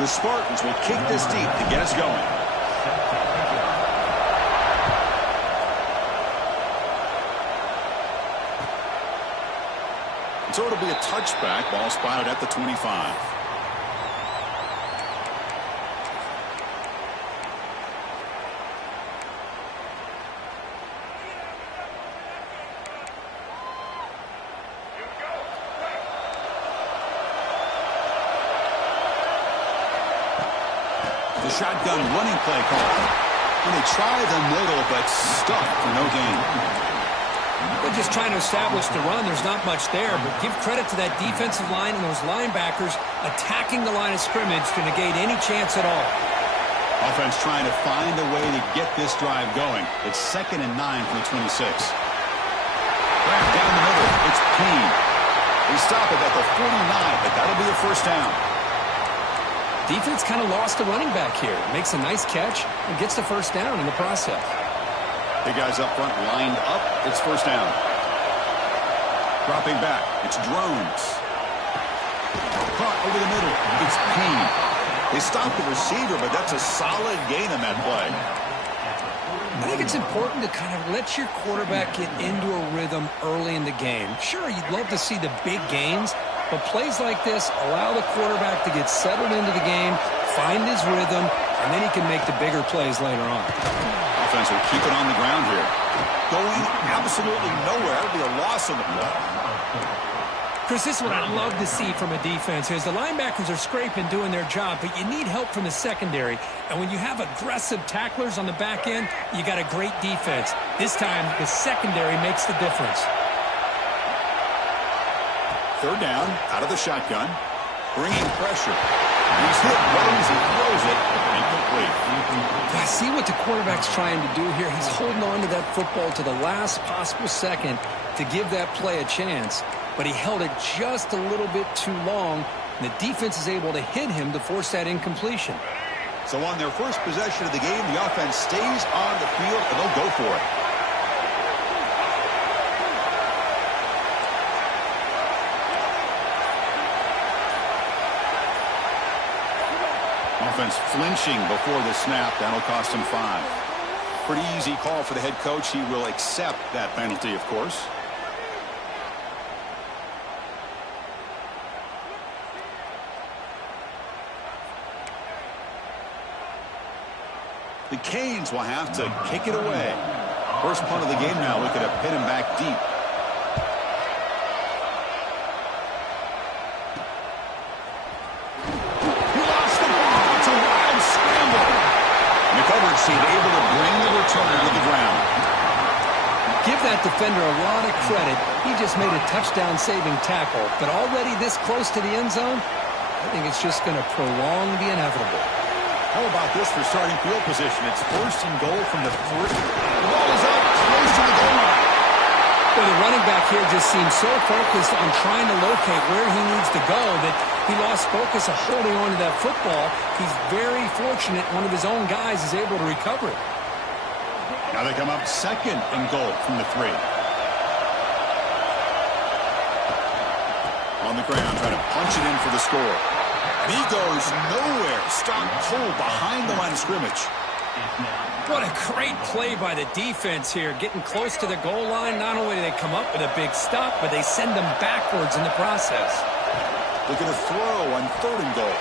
The Spartans will kick this deep to get us going. So it'll be a touchback. Ball spotted at the 25. The shotgun running play call. And they try the middle, but stuck for no gain. They're just trying to establish the run. There's not much there, but give credit to that defensive line and those linebackers attacking the line of scrimmage to negate any chance at all. Offense trying to find a way to get this drive going. It's 2nd and 9 for the 26. Back down the middle. It's Payne. They stop it at the 49, but that'll be a first down. Defense kind of lost the running back here. Makes a nice catch and gets the first down in the process. Big guys up front lined up. It's first down. Dropping back. It's Drones. Caught over the middle. It's Payne. They stopped the receiver, but that's a solid gain on that play. I think it's important to kind of let your quarterback get into a rhythm early in the game. Sure, you'd love to see the big gains, but plays like this allow the quarterback to get settled into the game, find his rhythm, and then he can make the bigger plays later on. Offense will keep it on the ground here. Going absolutely nowhere. It'll be a loss on the play. Chris, this is what I love to see from a defense is the linebackers are scraping, doing their job, but you need help from the secondary. And when you have aggressive tacklers on the back end, you got a great defense. This time, the secondary makes the difference. Third down, out of the shotgun, bringing pressure. He's hit right as he throws it. Incomplete. I see what the quarterback's trying to do here. He's holding on to that football to the last possible second to give that play a chance. But he held it just a little bit too long. And the defense is able to hit him to force that incompletion. So on their first possession of the game, the offense stays on the field, and they'll go for it. Offense flinching before the snap. That'll cost him 5. Pretty easy call for the head coach. He will accept that penalty, of course. The Canes will have to kick it away. First punt of the game now, looking to pin him back deep. He lost the ball. It's a wild scramble. The coverage team able to bring the return to the ground. Give that defender a lot of credit. He just made a touchdown-saving tackle. But already this close to the end zone, I think it's just going to prolong the inevitable. How about this for starting field position? It's first and goal from the 3. The ball is up, close to the goal line. Well, the running back here just seems so focused on trying to locate where he needs to go that he lost focus of holding on to that football. He's very fortunate one of his own guys is able to recover it. Now they come up second and goal from the 3. On the ground, trying to punch it in for the score. And he goes nowhere. Stopped cold behind the line of scrimmage. What a great play by the defense here. Getting close to the goal line, not only do they come up with a big stop, but they send them backwards in the process. Looking to throw on 3rd and goal.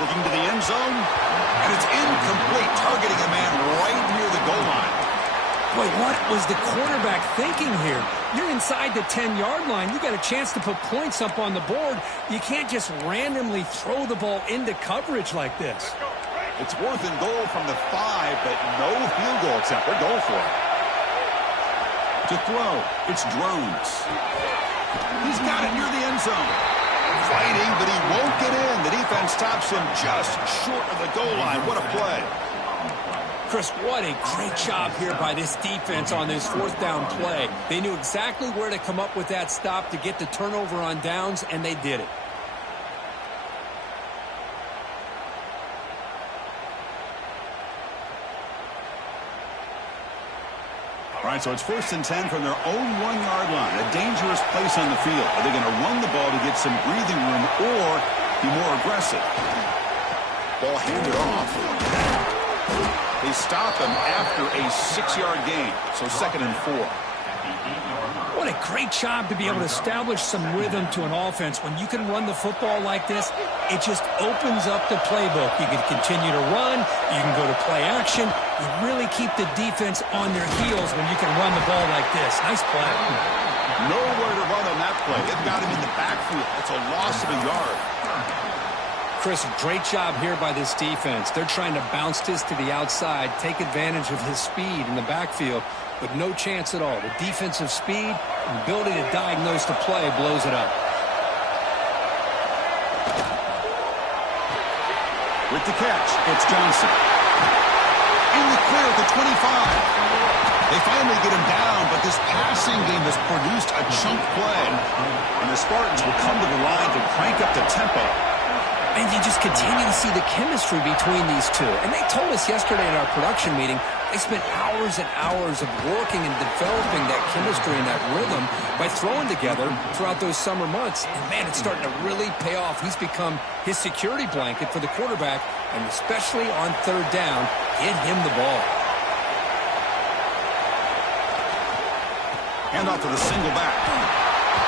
Looking to the end zone. And it's incomplete, targeting a man right near the goal line. Boy, what was the quarterback thinking here? You're inside the 10-yard line. You got a chance to put points up on the board. You can't just randomly throw the ball into coverage like this. It's 4th and goal from the 5, but no field goal attempt. They're going for it. To throw, it's Drones. He's got it near the end zone. Fighting, but he won't get in. The defense stops him just short of the goal line. What a play. Chris, what a great job here by this defense on this 4th down play. They knew exactly where to come up with that stop to get the turnover on downs, and they did it. All right, so it's 1st and 10 from their own 1-yard line. A dangerous place on the field. Are they going to run the ball to get some breathing room or be more aggressive? Ball handed off. They stop him after a 6-yard gain. So 2nd and 4. What a great job to be able to establish some rhythm to an offense. When you can run the football like this, it just opens up the playbook. You can continue to run. You can go to play action. You really keep the defense on their heels when you can run the ball like this. Nice play. Nowhere to run on that play. They've got him in the backfield. That's a loss of a yard. Chris, great job here by this defense. They're trying to bounce this to the outside, take advantage of his speed in the backfield, but no chance at all. The defensive speed and ability to diagnose the play blows it up. With the catch, it's Johnson. In the clear at the 25. They finally get him down, but this passing game has produced a chunk play. And the Spartans will come to the line to crank up the tempo. And you just continue to see the chemistry between these two. And they told us yesterday in our production meeting, they spent hours and hours of working and developing that chemistry and that rhythm by throwing together throughout those summer months. And, man, it's starting to really pay off. He's become his security blanket for the quarterback, and especially on 3rd down, get him the ball. Hand off to the single back.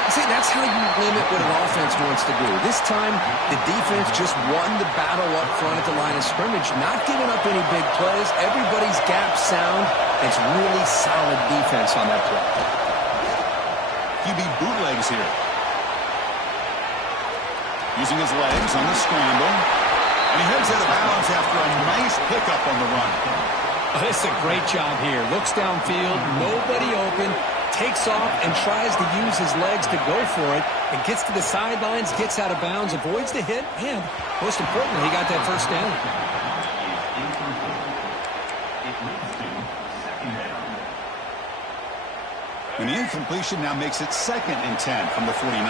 See, that's how you limit what an offense wants to do. This time, the defense just won the battle up front at the line of scrimmage, not giving up any big plays. Everybody's gap sound. It's really solid defense on that play. QB bootlegs here. Using his legs on the scramble. And he heads out of bounds after a nice pickup on the run. Oh, this is a great job here. Looks downfield, nobody open. Takes off and tries to use his legs to go for it and gets to the sidelines, gets out of bounds, avoids the hit, and most importantly, he got that 1st down. And the incompletion now makes it 2nd and 10 from the 49.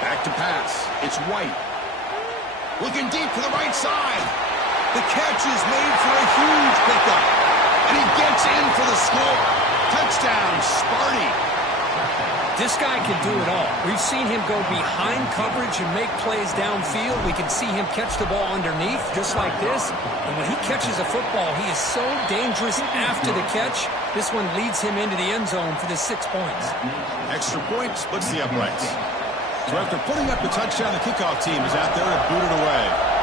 Back to pass. It's White. Looking deep to the right side. The catch is made for a huge pickup. And he gets in for the score. Touchdown, Sparty. This guy can do it all. We've seen him go behind coverage and make plays downfield. We can see him catch the ball underneath, just like this. And when he catches a football, he is so dangerous after the catch. This one leads him into the end zone for the 6 points. Extra point splits the uprights. So after putting up the touchdown, the kickoff team is out there to boot it away.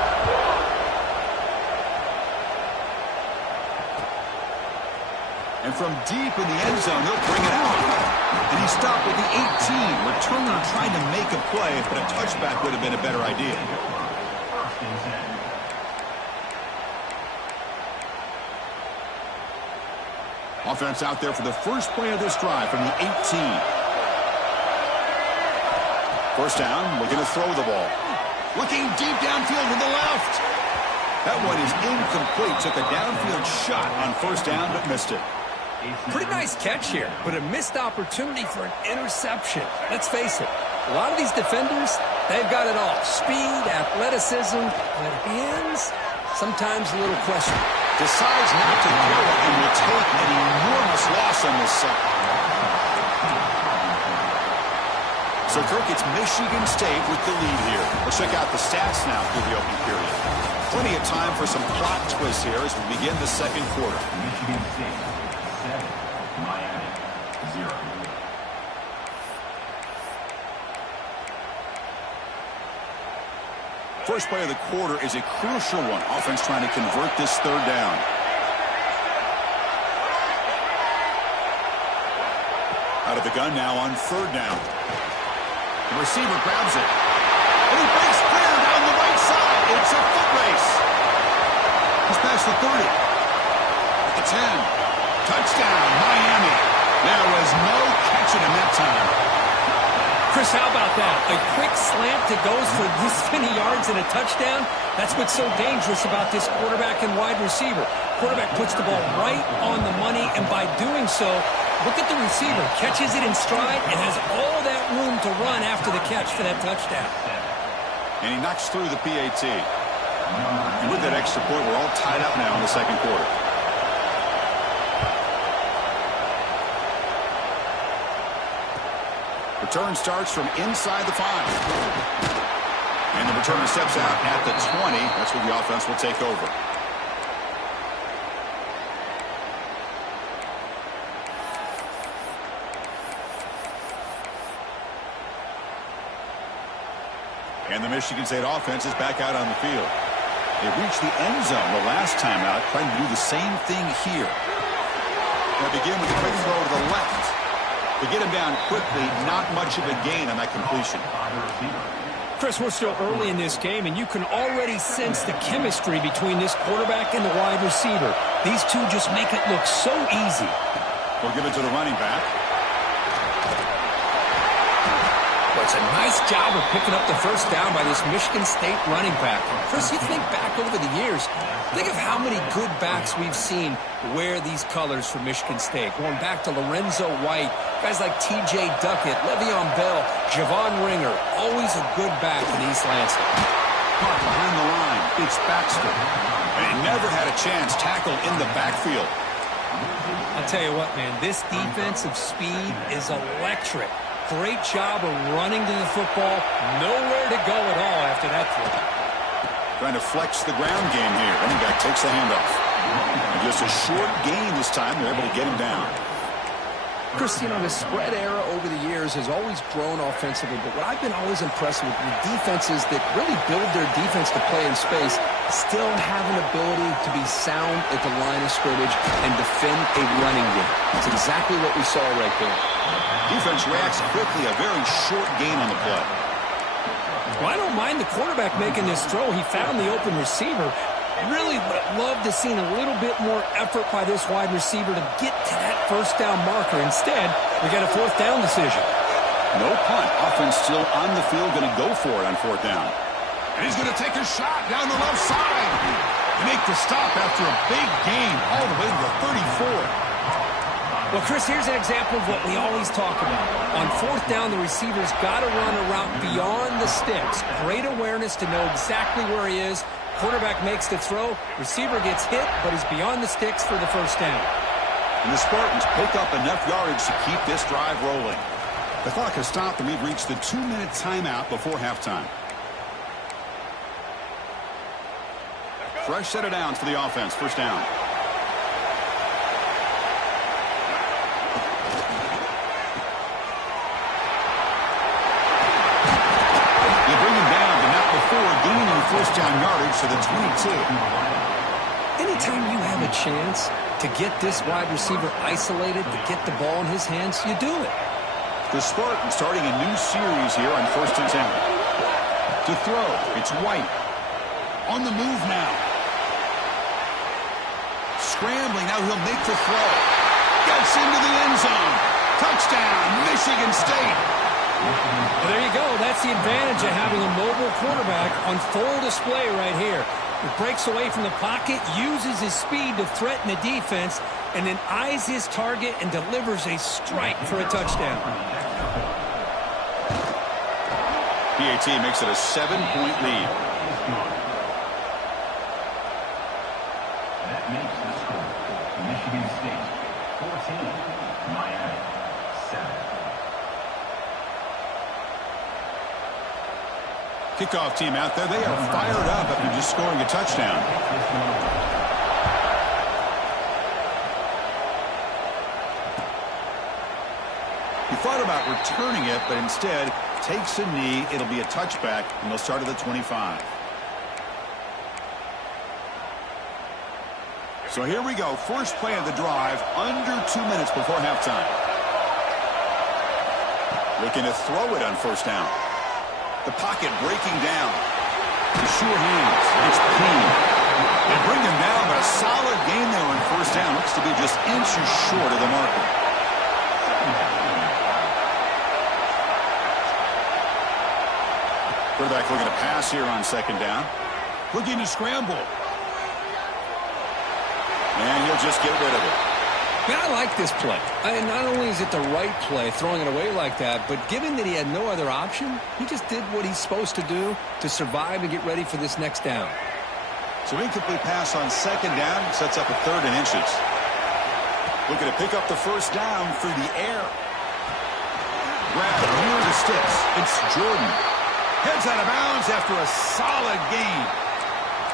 And from deep in the end zone, they'll bring it out. And he stopped with the 18. Returner trying to make a play, but a touchback would have been a better idea. Offense out there for the first play of this drive from the 18. 1st down, looking to throw the ball. Looking deep downfield to the left. That one is incomplete. Took a downfield shot on 1st down, but missed it. Pretty nice catch here, but a missed opportunity for an interception. Let's face it, a lot of these defenders, they've got it all. Speed, athleticism, but hands, sometimes a little question. Decides not to throw it and will take an enormous loss on this side. So, Kirk, it's Michigan State with the lead here. Let's check out the stats now through the opening period. Plenty of time for some plot twists here as we begin the 2nd quarter. Michigan State 7, Miami 0. First play of the quarter is a crucial one. Offense trying to convert this 3rd down. Out of the gun now on 3rd down. The receiver grabs it. And he breaks clear down the right side. It's a foot race. He's past the 30. At the 10. Touchdown, Miami. There was no catching him that time. Chris, how about that? A quick slant that goes for this many yards and a touchdown. That's what's so dangerous about this quarterback and wide receiver. Quarterback puts the ball right on the money, and by doing so, look at the receiver. Catches it in stride and has all that room to run after the catch for that touchdown. And he knocks through the PAT. And with that extra point, we're all tied up now in the 2nd quarter. Return starts from inside the 5. And the returner steps out at the 20. That's where the offense will take over. And the Michigan State offense is back out on the field. They reached the end zone the last time out, trying to do the same thing here. They begin with a quick throw to the left. To get him down quickly, not much of a gain on that completion. Chris, we're still early in this game, and you can already sense the chemistry between this quarterback and the wide receiver. These two just make it look so easy. We'll give it to the running back. Well, it's a nice job of picking up the first down by this Michigan State running back. Chris, you think back over the years, think of how many good backs we've seen wear these colors for Michigan State. Going back to Lorenzo White, guys like T.J. Duckett, Le'Veon Bell, Javon Ringer, always a good back in East Lansing. Caught behind the line, it's Baxter. And he never had a chance tackled in the backfield. I'll tell you what, man, this defensive speed is electric. Great job of running to the football. Nowhere to go at all after that throw. Trying to flex the ground game here. Running back takes the handoff. And just a short gain this time. They're able to get him down. Chris, you know, the spread era over the years has always grown offensively, but what I've been always impressed with defenses that really build their defense to play in space still have an ability to be sound at the line of scrimmage and defend a running game. That's exactly what we saw right there. Defense reacts quickly, a very short gain on the play. Well, I don't mind the quarterback making this throw. He found the open receiver. Really would have loved to seen a little bit more effort by this wide receiver to get to that first down marker. Instead, we got a fourth down decision. No punt. Offense still on the field, going to go for it on fourth down. And he's going to take a shot down the left side. Make the stop after a big gain all the way to the 34. Well, Chris, here's an example of what we always talk about. On fourth down, the receiver's got to run a route beyond the sticks. Great awareness to know exactly where he is. Quarterback makes the throw. Receiver gets hit, but is beyond the sticks for the first down. And the Spartans pick up enough yardage to keep this drive rolling. The clock has stopped, and we've reached the 2-minute timeout before halftime. Fresh set of downs for the offense. First down. They bring him down, but not before gaining first down yardage to the 22. Anytime you have a chance to get this wide receiver isolated, to get the ball in his hands, you do it. The Spartans starting a new series here on first and 10. To throw, it's White. On the move now. Scrambling, now he'll make the throw. Gets into the end zone. Touchdown, Michigan State. Well, there you go. That's the advantage of having a mobile quarterback on full display right here. He breaks away from the pocket, uses his speed to threaten the defense, and then eyes his target and delivers a strike for a touchdown. PAT makes it a 7-point lead. That makes the score. Michigan State 14, Miami 7. Kickoff team out there, they are fired up after just scoring a touchdown. He thought about returning it, but instead takes a knee. It'll be a touchback, and they'll start at the 25. So here we go. First play of the drive, under 2 minutes before halftime. Looking to throw it on first down. The pocket breaking down. The sure hands. It's clean. They bring him down, but a solid gain there on first down. Looks to be just inches short of the marker. Quarterback looking to pass here on second down. Looking to scramble. And he'll just get rid of it. Man, I like this play. And not only is it the right play, throwing it away like that, but given that he had no other option, he just did what he's supposed to do to survive and get ready for this next down. So incomplete pass on second down, sets up a third and inches. Looking to pick up the first down through the air. Grab near the sticks. It's Jordan. Heads out of bounds after a solid gain.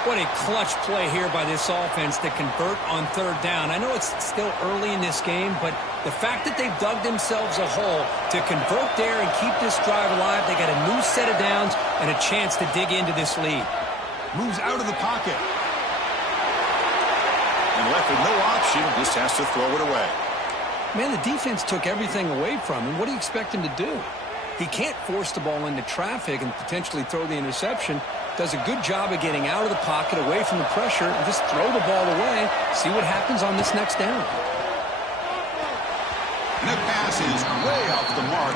What a clutch play here by this offense to convert on third down. I know it's still early in this game, but the fact that they've dug themselves a hole to convert there and keep this drive alive, they got a new set of downs and a chance to dig into this lead. Moves out of the pocket. And left with no option, just has to throw it away. Man, the defense took everything away from him. What do you expect him to do? He can't force the ball into traffic and potentially throw the interception. Does a good job of getting out of the pocket, away from the pressure, and just throw the ball away. See what happens on this next down. And the pass is way off the mark.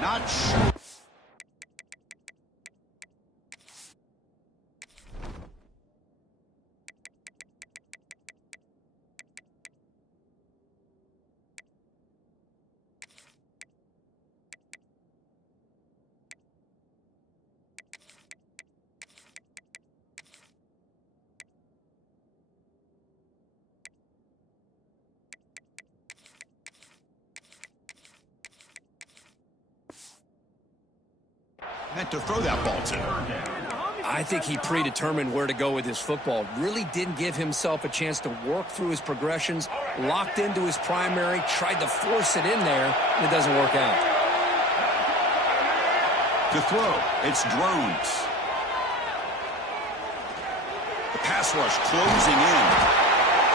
Not sure. Meant to throw that ball to. I think he predetermined where to go with his football. Really didn't give himself a chance to work through his progressions. Locked into his primary, tried to force it in there, and it doesn't work out. To throw, it's Drones. The pass rush closing in.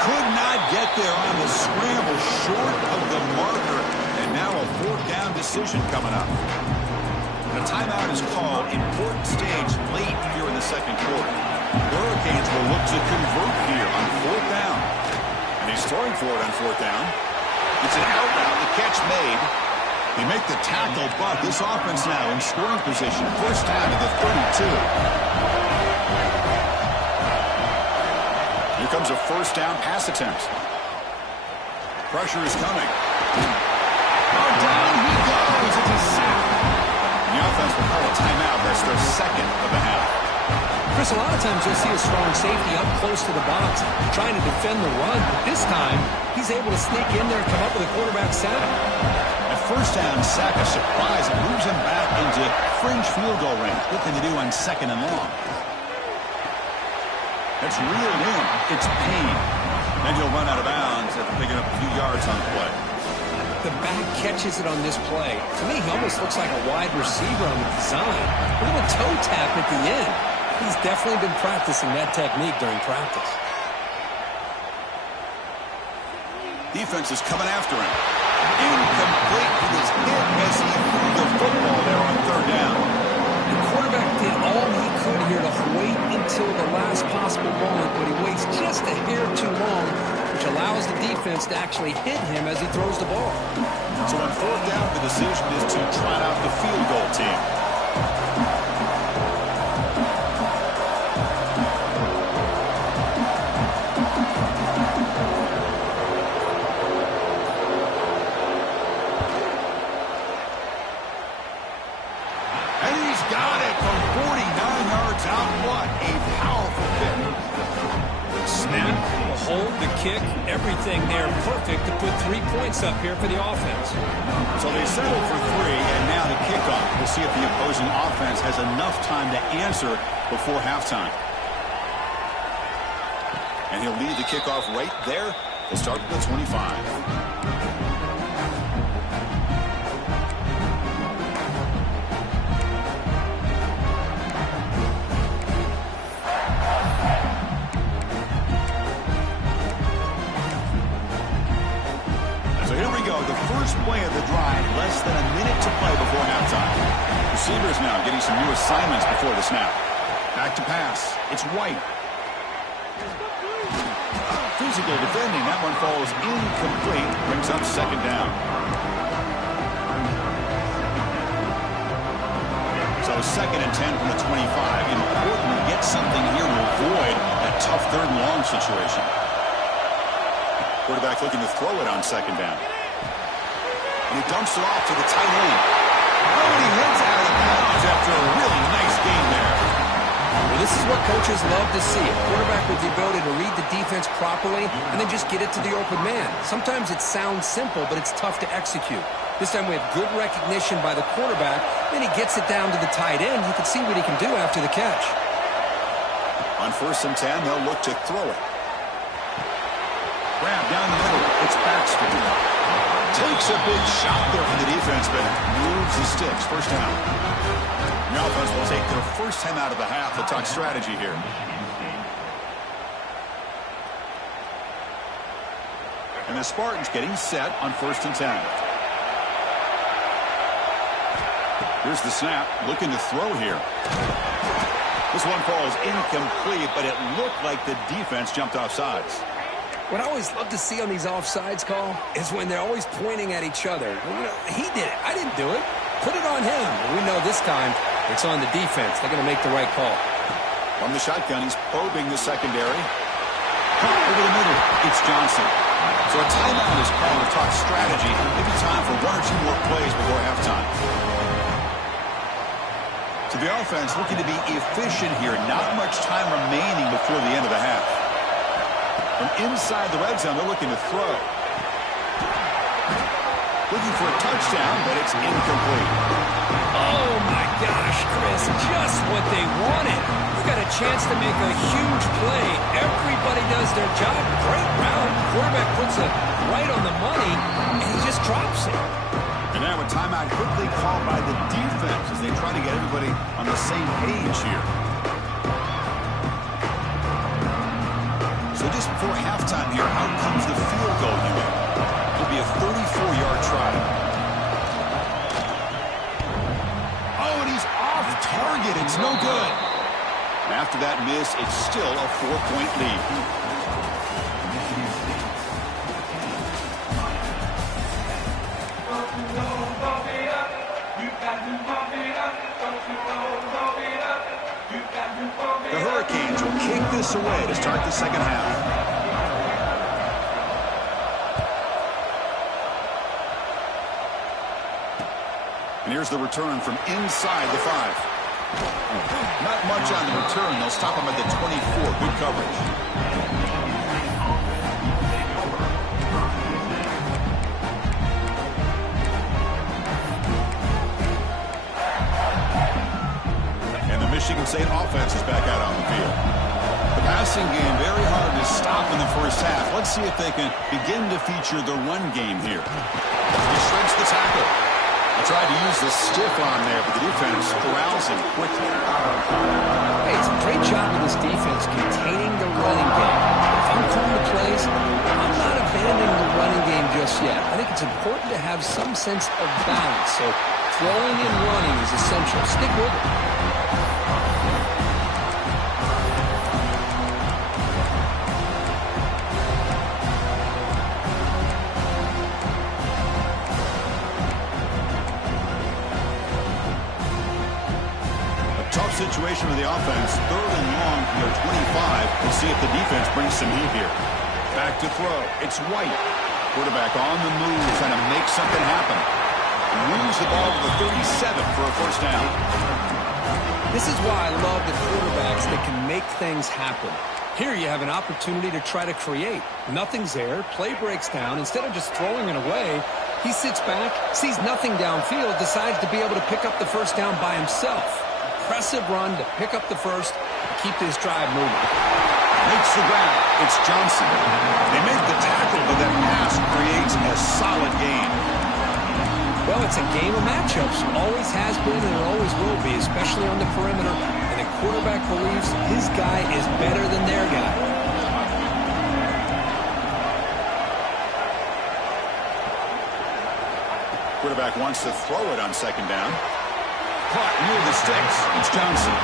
Could not get there on the scramble, short of the marker. And now a fourth down decision coming up. The timeout is called. Important stage late here in the second quarter. The Hurricanes will look to convert here on fourth down. And he's throwing for it on fourth down. It's an out route. The catch made. They make the tackle, but this offense now in scoring position. First down to the 32. Here comes a first down pass attempt. Pressure is coming. Oh, down he goes. It's a sack. The offense will call a timeout. That's their second of the half. Chris, a lot of times you'll see a strong safety up close to the box trying to defend the run, but this time he's able to sneak in there and come up with a quarterback sack. At first down, sack a surprise. It moves him back into fringe field goal range. Good thing to do on second and long. That's reeled in. It's Payne. And he'll run out of bounds after picking up a few yards on the play. The back catches it on this play. To me, he almost looks like a wide receiver on the design. A little toe tap at the end. He's definitely been practicing that technique during practice. Defense is coming after him. Incomplete. He was hit as he threw the football there on third down. The quarterback did all he could here to wait until the last possible moment, but he waits just a hair too long, which allows the defense to actually hit him as he throws the ball. So on fourth down, the decision is to trot out the field goal team. And he's got it from 49 yards out. What a powerful kick. Snap, the hold, the kick, everything there perfect to put 3 points up here for the offense. So they settled for 3, and now the kickoff. We'll see if the opposing offense has enough time to answer before halftime. And he'll lead the kickoff right there. They'll start with the 25. The first play of the drive, less than a minute to play before halftime. Receivers now getting some new assignments before the snap. Back to pass. It's White. Physical defending. That one falls incomplete. Brings up second down. So second and 10 from the 25. Important to get something here to avoid that tough third and long situation. Quarterback looking to throw it on second down. And he dumps it off to the tight end. Oh, and he heads out of bounds after This is what coaches love to see. A quarterback with the ability to read the defense properly and then just get it to the open man. Sometimes it sounds simple, but it's tough to execute. This time we have good recognition by the quarterback. Then he gets it down to the tight end. You can see what he can do after the catch. On 1st and 10, they'll look to throw it. Grab down the middle. It's Baxter. Takes a big shot there for the defense, but moves the sticks. First down. The offense will take their first time out of the half. They'll talk strategy here. And the Spartans getting set on 1st and 10. Here's the snap. Looking to throw here. This one falls incomplete, but it looked like the defense jumped off sides. What I always love to see on these offsides call is when they're always pointing at each other. He did it. I didn't do it. Put it on him. We know this time it's on the defense. They're going to make the right call. From the shotgun, he's probing the secondary. Over the middle, it's Johnson. So a timeout is called to talk strategy. Maybe time for 1 or 2 more plays before halftime. So the offense looking to be efficient here. Not much time remaining before the end of the half. From inside the red zone, they're looking to throw. Looking for a touchdown, but it's incomplete. Oh, my gosh, Chris, just what they wanted. You got a chance to make a huge play. Everybody does their job. Great route. Quarterback puts it right on the money, and he just drops it. And now a timeout quickly called by the defense as they try to get everybody on the same page here. So just before halftime here, out comes the field goal unit. It'll be a 34-yard try. Oh, and he's off target. It's no good. And after that miss, it's still a 4-point lead. The Hurricanes will kick this away to start the second half. And here's the return from inside the 5. Not much on the return. They'll stop him at the 24. Good coverage. Michigan State offense is back out on the field. The passing game very hard to stop in the first half. Let's see if they can begin to feature the run game here. He shreds the tackle. He tried to use the stiff arm there, but the defense corrals him quickly. Hey, it's a great job with this defense containing the running game. If I'm calling the plays, I'm not abandoning the running game just yet. I think it's important to have some sense of balance. So throwing and running is essential. Stick with it. Situation with the offense, 3rd and long from their 25. We'll see if the defense brings some heat here. Back to throw. It's White. Quarterback on the move, trying to make something happen. Moves the ball to the 37 for a first down. This is why I love the quarterbacks that can make things happen. Here you have an opportunity to try to create. Nothing's there. Play breaks down. Instead of just throwing it away, he sits back, sees nothing downfield, decides to be able to pick up the first down by himself. Impressive run to pick up the first and keep this drive moving. Makes the grab. It's Johnson. They make the tackle, but that pass creates a solid gain. Well, it's a game of matchups. Always has been and it always will be, especially on the perimeter. And the quarterback believes his guy is better than their guy. Quarterback wants to throw it on second down. Caught near the sticks. It's Johnson.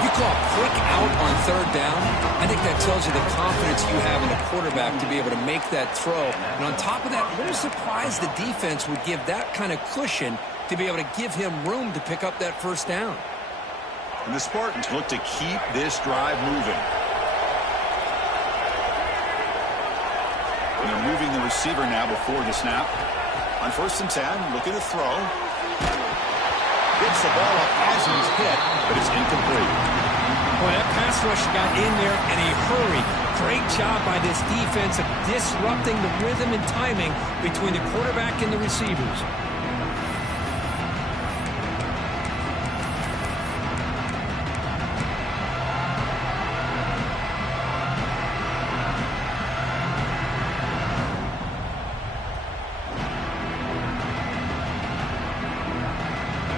You call quick out on 3rd down. I think that tells you the confidence you have in a quarterback to be able to make that throw. And on top of that, a little surprised the defense would give that kind of cushion to be able to give him room to pick up that first down. And the Spartans look to keep this drive moving. And they're moving the receiver now before the snap. On 1st and 10, looking to throw. Gets the ball up as he's hit, but it's incomplete. Well, that pass rush got in there in a hurry. Great job by this defense of disrupting the rhythm and timing between the quarterback and the receivers.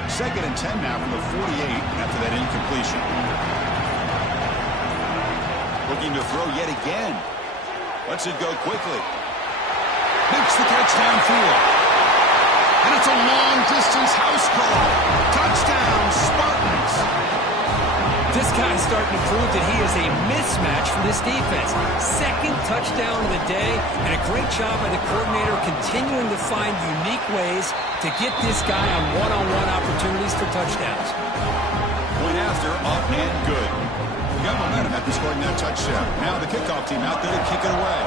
Second and 10 now from the 48 after that incompletion. Looking to throw yet again. Lets it go quickly. Makes the catch downfield. And it's a long-distance house call. Touchdown, Spartans. This guy's starting to prove that he is a mismatch for this defense. Second touchdown of the day, and a great job by the coordinator continuing to find unique ways to get this guy on one-on-one opportunities for touchdowns. Point after, up and good. We got momentum after scoring that touchdown. Now the kickoff team out there to kick it away.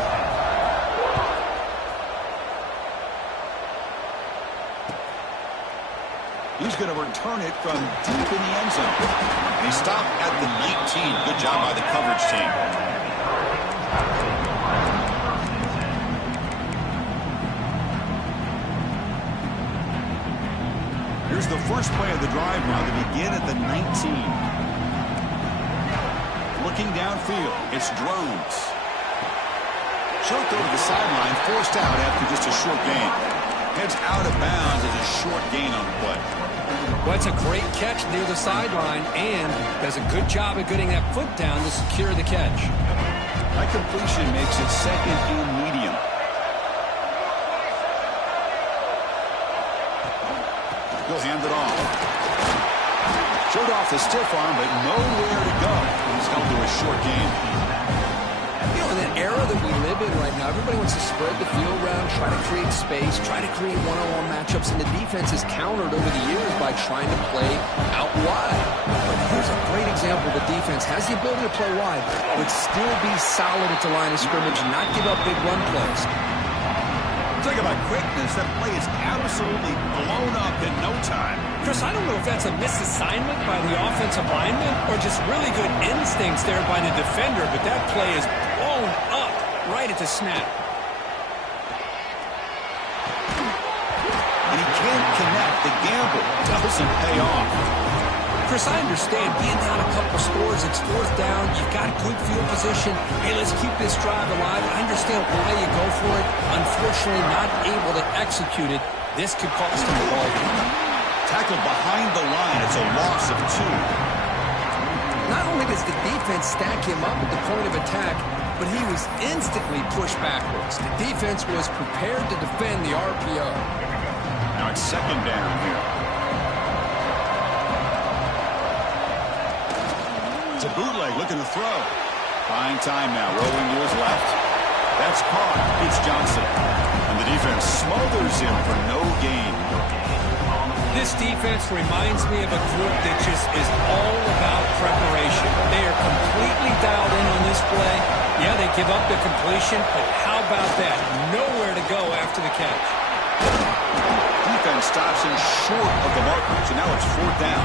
He's going to return it from deep in the end zone. And he stopped at the 19. Good job by the coverage team. Here's the first play of the drive now to begin at the 19. Looking downfield, it's Drones. Short throw to the sideline, forced out after just a short gain. Heads out of bounds as a short gain on the play. Well, it's a great catch near the sideline and does a good job of getting that foot down to secure the catch. That completion makes it second and medium. He'll hand it off. Showed off the stiff arm, but nowhere to go. He's held to a short gain. You know, in that era that we live in right now, everybody wants to spread the field around, try to create space, try to create one-on-one matchups, and the defense has countered over the years by trying to play out wide. But here's a great example. The defense has the ability to play wide, but still be solid at the line of scrimmage and not give up big run plays. Talk about quickness. That play is absolutely blown up in no time. Chris, I don't know if that's a misassignment by the offensive lineman or just really good instincts there by the defender, but that play is blown up right at the snap. And he can't connect. The gamble doesn't pay off. Chris, I understand being down a couple scores, it's fourth down, you've got good field position. Hey, let's keep this drive alive. I understand why you go for it. Unfortunately, not able to execute it. This could cost him the ball game. Tackled behind the line. It's a loss of 2. Not only does the defense stack him up at the point of attack, but he was instantly pushed backwards. The defense was prepared to defend the RPO. Now it's second down here. It's a bootleg looking to throw. Buying time now. Rolling to his left. That's caught. It's Johnson. And the defense smothers him for no gain. This defense reminds me of a group that just is all about preparation. They are completely dialed in on this play. Yeah, they give up the completion, but how about that? Nowhere to go after the catch. Defense stops him short of the marker, so now it's fourth down.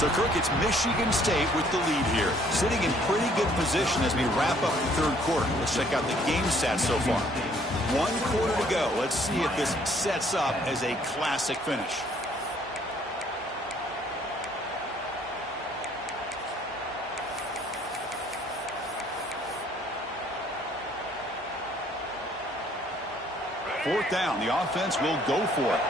So, Kirk, it's Michigan State with the lead here. Sitting in pretty good position as we wrap up the third quarter. Let's check out the game stats so far. 1 quarter to go. Let's see if this sets up as a classic finish. Fourth down. The offense will go for it.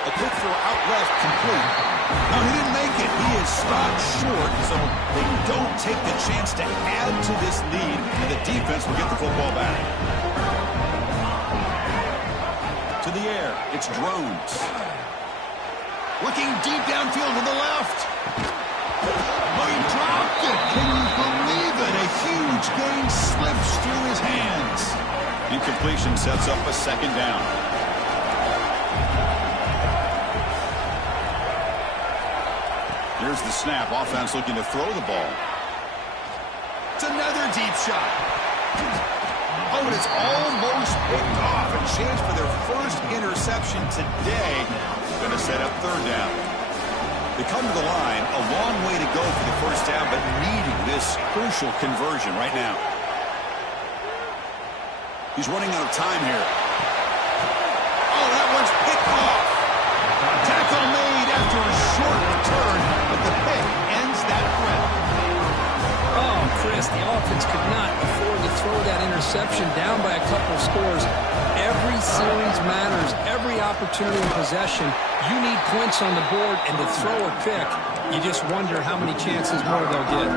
A quick throw out left, complete. No, he didn't make it. He is stopped short, so they don't take the chance to add to this lead, and the defense will get the football back. To the air, it's Drones. Looking deep downfield to the left. Oh, he dropped it. Can you believe it? A huge gain slips through his hands. Incompletion sets up a second down. Here's the snap. Offense looking to throw the ball. It's another deep shot. Oh, and it's almost picked off. A chance for their first interception today. Going to set up third down. They come to the line, a long way to go for the first down, but needing this crucial conversion right now. He's running out of time here. Oh, that one's picked off. Tackle made after a short return, but the pick ends that threat. Oh, Chris, the offense could not afford to throw that interception down by a couple of scores. Every series matters. Every opportunity in possession, you need points on the board, and to throw a pick, you just wonder how many chances more they'll get.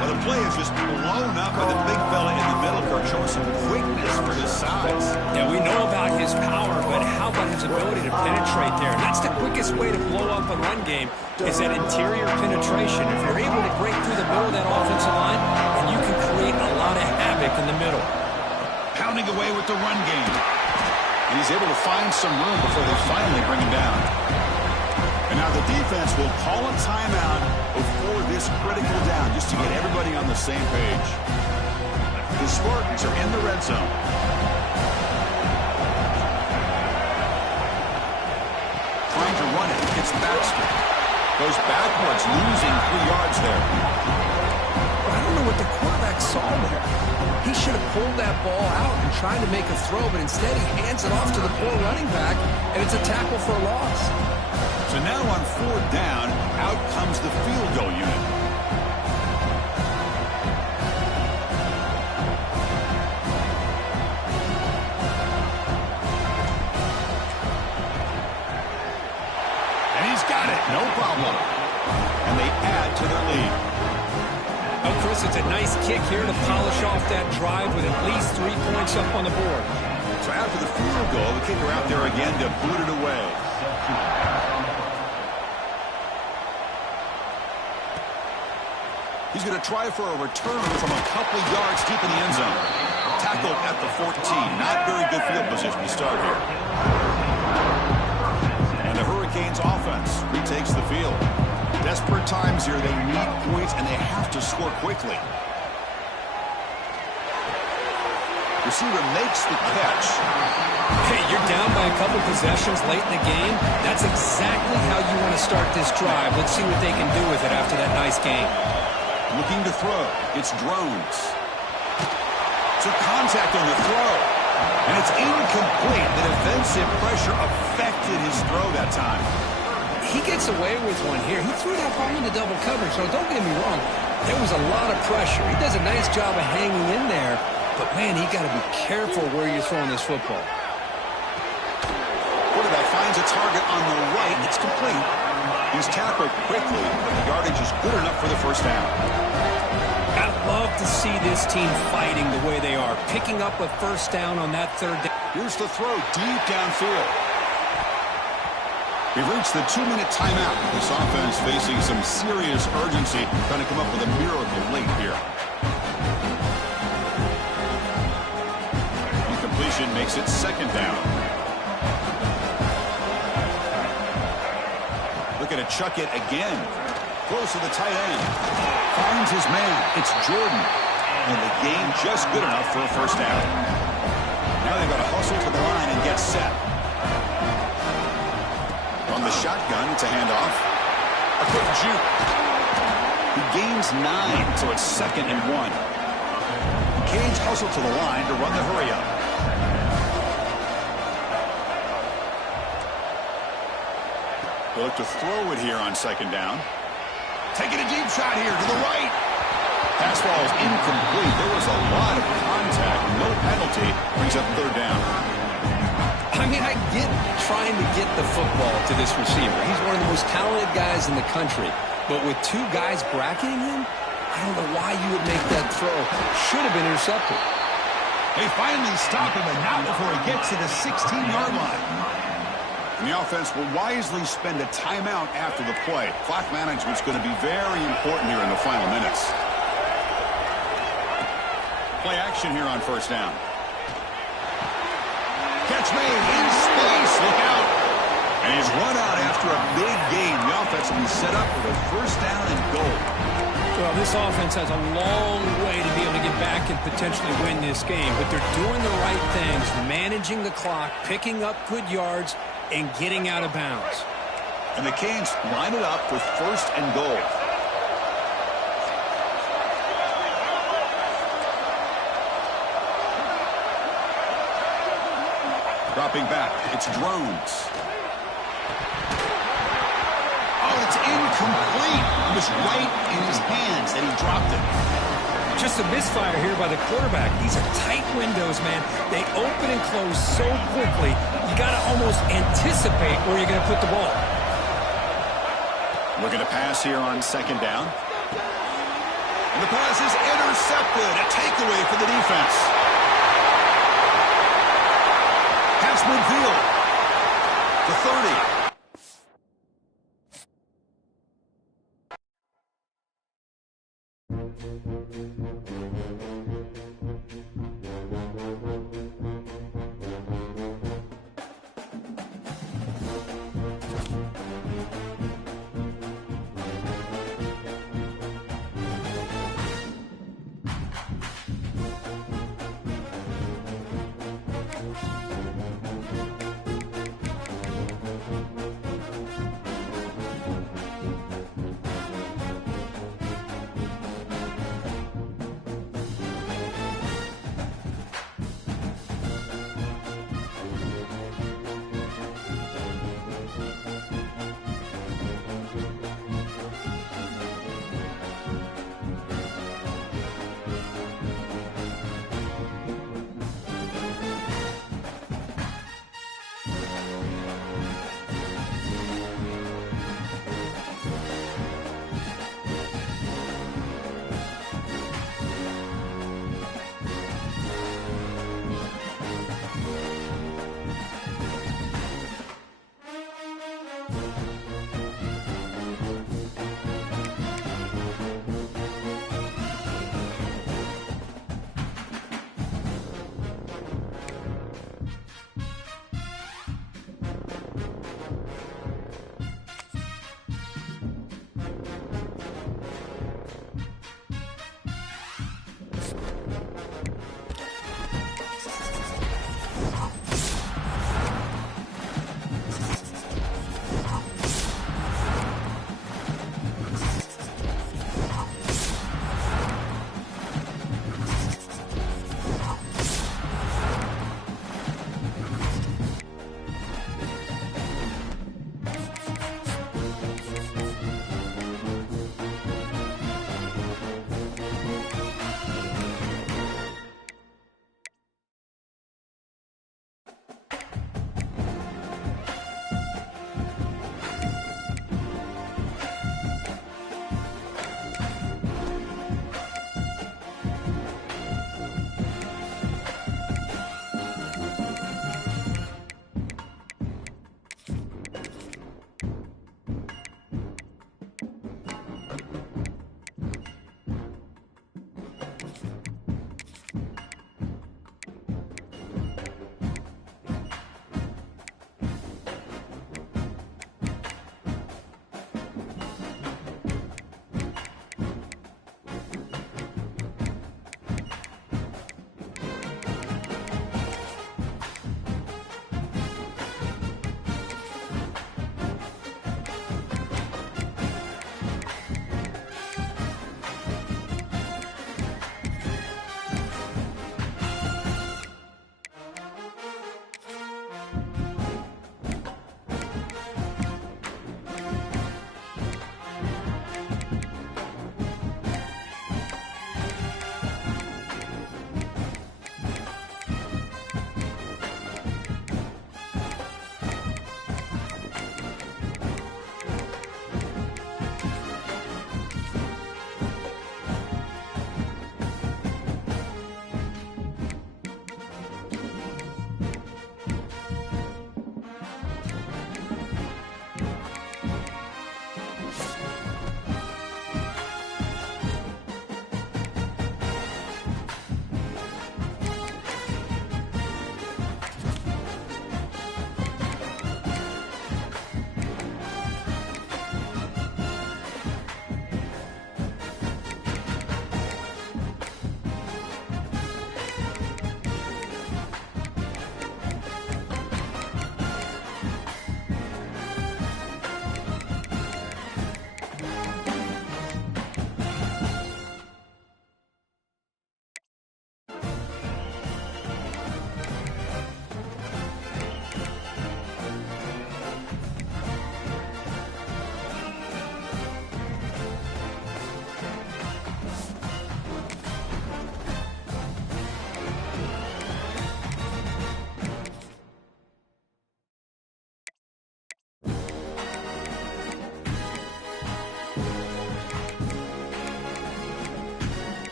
Well, the play is just blown up by the big fella in the middle. Kirk showing some quickness for his size. Yeah, we know about his power, but how about his ability to penetrate there? And that's the quickest way to blow up a run game, is that interior penetration. If you're able to break through the middle of that offensive line, then you can create a lot of havoc in the middle. Pounding away with the run game. And he's able to find some room before they finally bring him down. And now the defense will call a timeout before this critical down, just to get everybody on the same page. The Spartans are in the red zone. Trying to run it. It's Baxter. Goes backwards, losing 3 yards there. I don't know what the quarterback saw there. He should have pulled that ball out and tried to make a throw, but instead he hands it off to the poor running back, and it's a tackle for a loss. So now on 4th down, out comes the field goal unit. And he's got it, no problem. And they add to their lead. Oh, Chris, it's a nice kick here to polish off that drive with at least 3 points up on the board. So after the field goal, the kicker out there again to boot it away. He's going to try for a return from a couple yards deep in the end zone. Tackled at the 14. Not very good field position to start here. And the Hurricanes offense retakes the field. Desperate times here. They need points, and they have to score quickly. Receiver makes the catch. Hey, you're down by a couple possessions late in the game. That's exactly how you want to start this drive. Let's see what they can do with it after that nice game. Looking to throw. It's Drones. So contact on the throw. And it's incomplete. The defensive pressure affected his throw that time. He gets away with one here. He threw that ball into double coverage, so don't get me wrong. There was a lot of pressure. He does a nice job of hanging in there, but, man, he got to be careful where you're throwing this football. Quarterback finds a target on the right. It's complete. He's tackled quickly, but the yardage is good enough for the first down. I love to see this team fighting the way they are, picking up a first down on that 3rd down. Here's the throw deep downfield. We've reached the 2-minute timeout. This offense facing some serious urgency, trying to come up with a miracle late here. Incompletion makes it 2nd down. Looking to chuck it again. Close to the tight end. Finds his man. It's Jordan. And the game just good enough for a first down. Now they've got to hustle to the line and get set. On the shotgun, it's a handoff. A quick juke. He gains 9, so it's 2nd and 1. Canes hustle to the line to run the hurry up. They look to throw it here on 2nd down. Taking a deep shot here to the right. Pass ball is incomplete. There was a lot of contact. No penalty. Brings up 3rd down. I mean, I get trying to get the football to this receiver. He's one of the most talented guys in the country. But with 2 guys bracketing him, I don't know why you would make that throw. Should have been intercepted. They finally stop him, and not before he gets to the 16-yard line. And the offense will wisely spend a timeout after the play. Clock management's going to be very important here in the final minutes. Play action here on 1st down. Catch made in space. Look out. And he's run out after a big gain. The offense will be set up for a first down and goal. Well, this offense has a long way to be able to get back and potentially win this game, but they're doing the right things, managing the clock, picking up good yards, and getting out of bounds. And the Canes line it up with first and goal. Dropping back, it's Drones. Oh, it's incomplete. It was right in his hands that he dropped it. Just a misfire here by the quarterback. These are tight windows, man. They open and close so quickly, you got to almost anticipate where you're going to put the ball. Looking to pass here on second down. And the pass is intercepted. A takeaway for the defense. Pass midfield. To 30.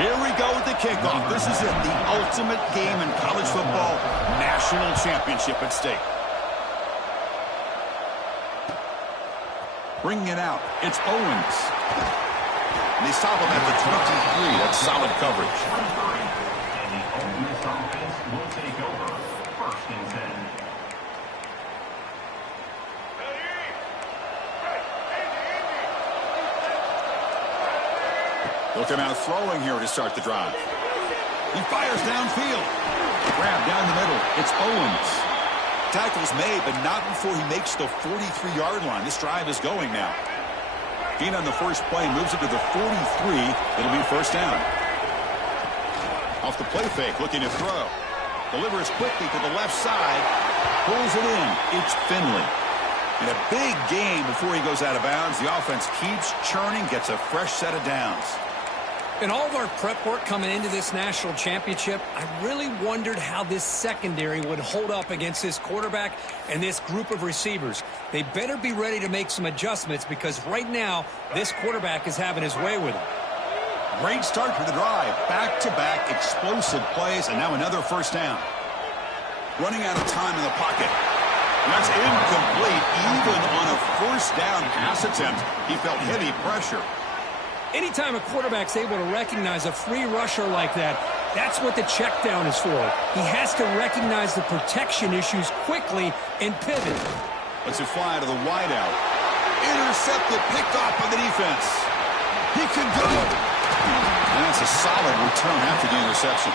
Here we go with the kickoff. This is it, the ultimate game in college football. National championship at stake. Bringing it out, it's Owens. And they stop him at the 23. That's solid coverage. And the Ole Miss offense will take over. 1st and 10. Looking out throwing here to start the drive. He fires downfield. Grab down the middle. It's Owens. Tackle's made, but not before he makes the 43-yard line. This drive is going now. Gain on the first play moves it to the 43. It'll be 1st down. Off the play fake, looking to throw. Delivers quickly to the left side. Pulls it in. It's Finley. In a big game before he goes out of bounds, the offense keeps churning, gets a fresh set of downs. In all of our prep work coming into this national championship, I really wondered how this secondary would hold up against this quarterback and this group of receivers. They better be ready to make some adjustments because right now, this quarterback is having his way with them. Great start to the drive. Back-to-back explosive plays, and now another 1st down. Running out of time in the pocket. And that's incomplete. Even on a 1st down pass attempt, he felt heavy pressure. Anytime a quarterback's able to recognize a free rusher like that, that's what the check down is for. He has to recognize the protection issues quickly and pivot. Let's it fly to the wideout. Intercepted, picked off by the defense. He can go. And that's a solid return after the interception.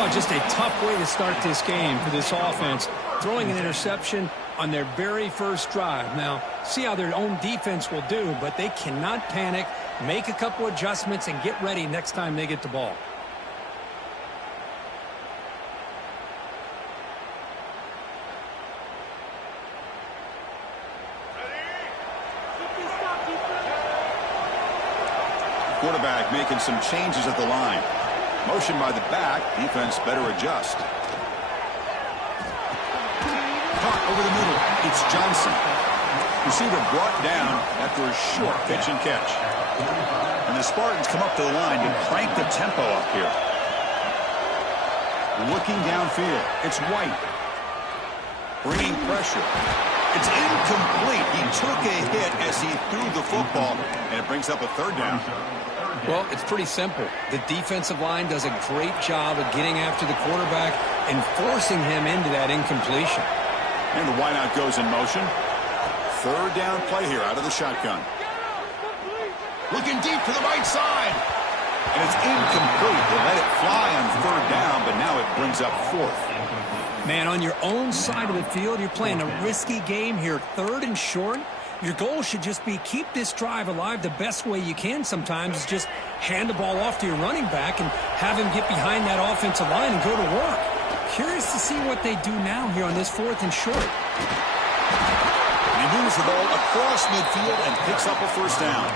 Oh, just a tough way to start this game for this offense. Throwing an interception on their very first drive. Now, see how their own defense will do, but they cannot panic, make a couple adjustments, and get ready next time they get the ball. Quarterback making some changes at the line. Motion by the back. Defense better adjust. Caught over the middle. It's Johnson. Receiver brought down after a short pitch and catch. And the Spartans come up to the line to crank the tempo up here. Looking downfield. It's White. Bringing pressure. It's incomplete. He took a hit as he threw the football, and it brings up a 3rd down. Well, it's pretty simple. The defensive line does a great job of getting after the quarterback and forcing him into that incompletion. And the wideout goes in motion. 3rd down play here out of the shotgun. Looking deep to the right side. And it's incomplete. They let it fly on 3rd down, but now it brings up 4th. Man, on your own side of the field, you're playing a risky game here. 3rd and short. Your goal should just be keep this drive alive the best way you can sometimes is just hand the ball off to your running back and have him get behind that offensive line and go to work. Curious to see what they do now here on this 4th and short. He moves the ball across midfield and picks up a 1st down.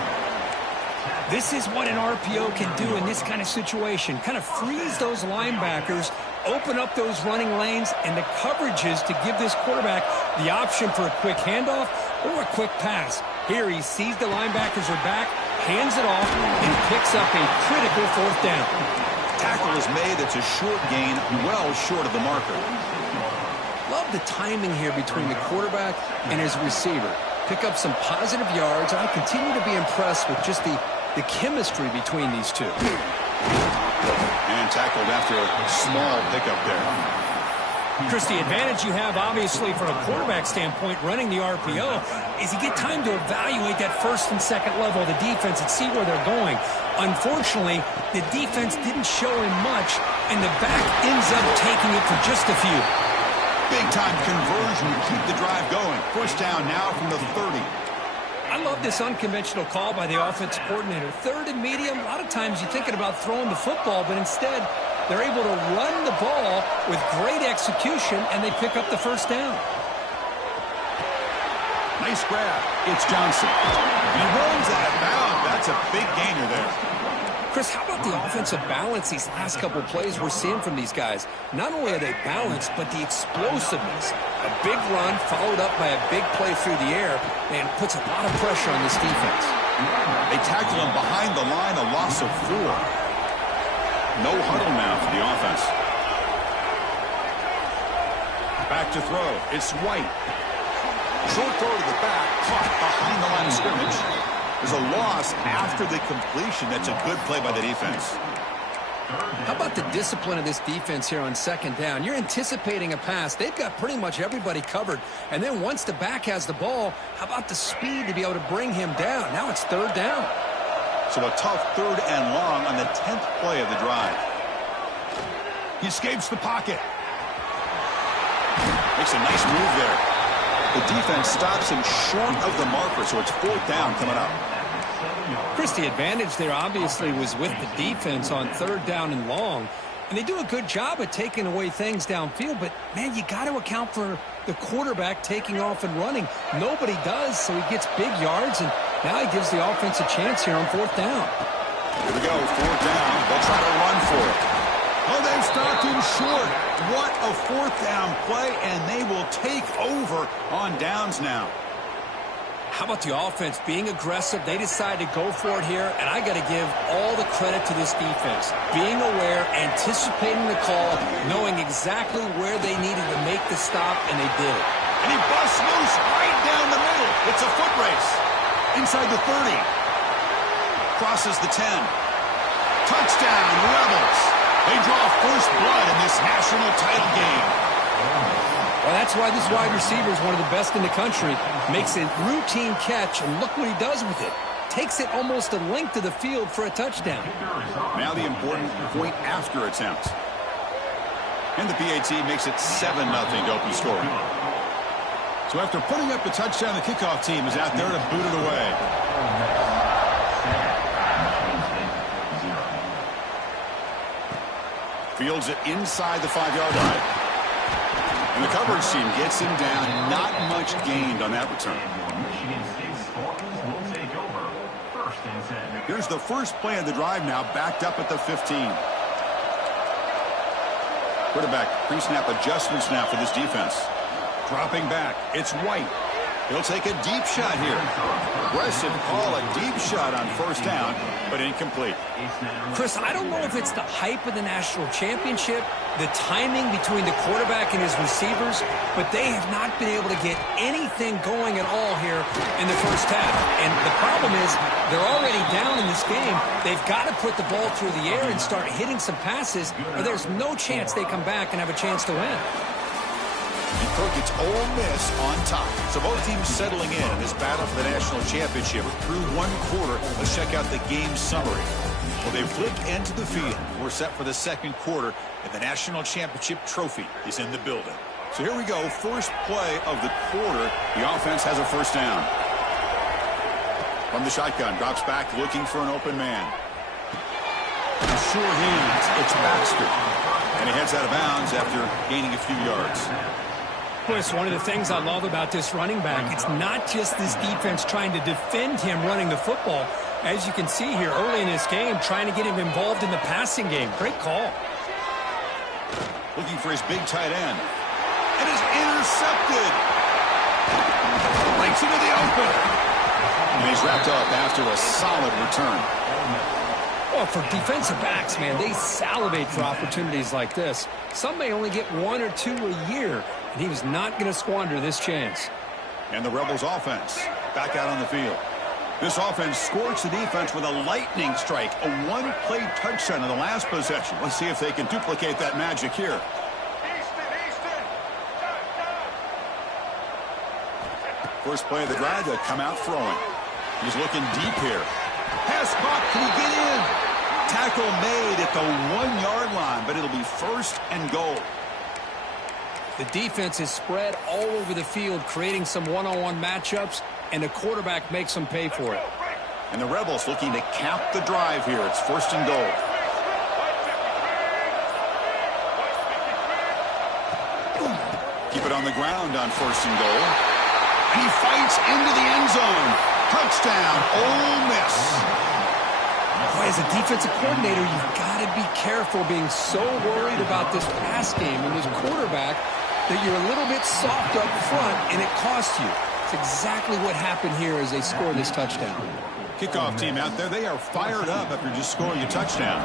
This is what an RPO can do in this kind of situation. Kind of freeze those linebackers, open up those running lanes and the coverages to give this quarterback the option for a quick handoff or a quick pass. Here he sees the linebackers are back, hands it off, and picks up a critical 4th down. Tackle is made. It's a short gain, well short of the marker. Love the timing here between the quarterback and his receiver. Pick up some positive yards. I continue to be impressed with just the chemistry between these two. And tackled after a small pickup there. Chris, the advantage you have, obviously, from a quarterback standpoint, running the RPO, is you get time to evaluate that 1st and 2nd level of the defense and see where they're going. Unfortunately, the defense didn't show him much, and the back ends up taking it for just a few. Big-time conversion to keep the drive going. 1st down now from the 30. I love this unconventional call by the offensive coordinator. 3rd and medium, a lot of times you're thinking about throwing the football, but instead they're able to run the ball with great execution, and they pick up the 1st down. Nice grab. It's Johnson. And he runs out of bounds. That's a big gainer there. Chris, how about the offensive balance these last couple plays we're seeing from these guys? Not only are they balanced, but the explosiveness. A big run followed up by a big play through the air, and puts a lot of pressure on this defense. They tackle him behind the line, a loss of 4. No huddle now for the offense. Back to throw. It's White. Short throw to the back. Caught behind the line of scrimmage. There's a loss after the completion. That's a good play by the defense. How about the discipline of this defense here on second down? You're anticipating a pass. They've got pretty much everybody covered. And then once the back has the ball, how about the speed to be able to bring him down? Now it's third down. So a tough 3rd and long on the 10th play of the drive. He escapes the pocket. Makes a nice move there. The defense stops him short of the marker, so it's 4th down coming up. Chris, the advantage there obviously was with the defense on 3rd down and long. And they do a good job of taking away things downfield, but, man, you got to account for the quarterback taking off and running. Nobody does, so he gets big yards, and now he gives the offense a chance here on 4th down. Here we go, 4th down. They'll try to run for it. Oh, they've stopped him short. What a 4th down play, and they will take over on downs now. How about the offense being aggressive? They decide to go for it here, and I got to give all the credit to this defense. Being aware, anticipating the call, knowing exactly where they needed to make the stop, and they did it. And he busts loose right down the middle. It's a foot race. Inside the 30. Crosses the 10. Touchdown, Rebels. They draw first blood in this national title game. Well, that's why this wide receiver is one of the best in the country. Makes a routine catch, and look what he does with it. Takes it almost a length of the field for a touchdown. Now the important point after attempt. And the PAT makes it 7-0 to open scoring. So after putting up the touchdown, the kickoff team is out there to boot it away. Fields it inside the 5-yard line. And the coverage team gets him down. Not much gained on that return. Here's the first play of the drive now, backed up at the 15. Quarterback pre-snap adjustments now for this defense. Dropping back, it's White. He'll take a deep shot here. Aggressive call, a deep shot on 1st down, but incomplete. Chris, I don't know if it's the hype of the national championship, the timing between the quarterback and his receivers, but they have not been able to get anything going at all here in the first half. And the problem is they're already down in this game. They've got to put the ball through the air and start hitting some passes, or there's no chance they come back and have a chance to win. And Cook, it's Ole Miss on top. So both teams settling in this battle for the national championship through 1 quarter. Let's check out the game summary. Well, they flipped into the field. We're set for the 2nd quarter, and the national championship trophy is in the building. So here we go. First play of the quarter. The offense has a 1st down. From the shotgun, drops back looking for an open man. Sure hands. It's Baxter. And he heads out of bounds after gaining a few yards. Chris, one of the things I love about this running back, it's not just this defense trying to defend him running the football. As you can see here early in this game, trying to get him involved in the passing game. Great call. Looking for his big tight end. And is intercepted. Breaks into the open. And he's wrapped up after a solid return. Well, for defensive backs, man, they salivate for opportunities like this. Some may only get 1 or 2 a year, and he was not going to squander this chance. And the Rebels offense back out on the field. This offense scorched the defense with a lightning strike, a 1-play touchdown in the last possession. Let's see if they can duplicate that magic here. First play of the drive, they come out throwing. He's looking deep here. Pass caught. Can he get in? Tackle made at the 1-yard line, but it'll be 1st and goal. The defense is spread all over the field, creating some one-on-one matchups, and the quarterback makes them pay for it. And the Rebels looking to cap the drive here. It's 1st and goal. Keep it on the ground on 1st and goal. And he fights into the end zone. Touchdown, Ole Miss. Boy, as a defensive coordinator, you've got to be careful being so worried about this pass game and this quarterback that you're a little bit soft up front, and it costs you. It's exactly what happened here as they score this touchdown. Kickoff team out there, they are fired up after just scoring a touchdown.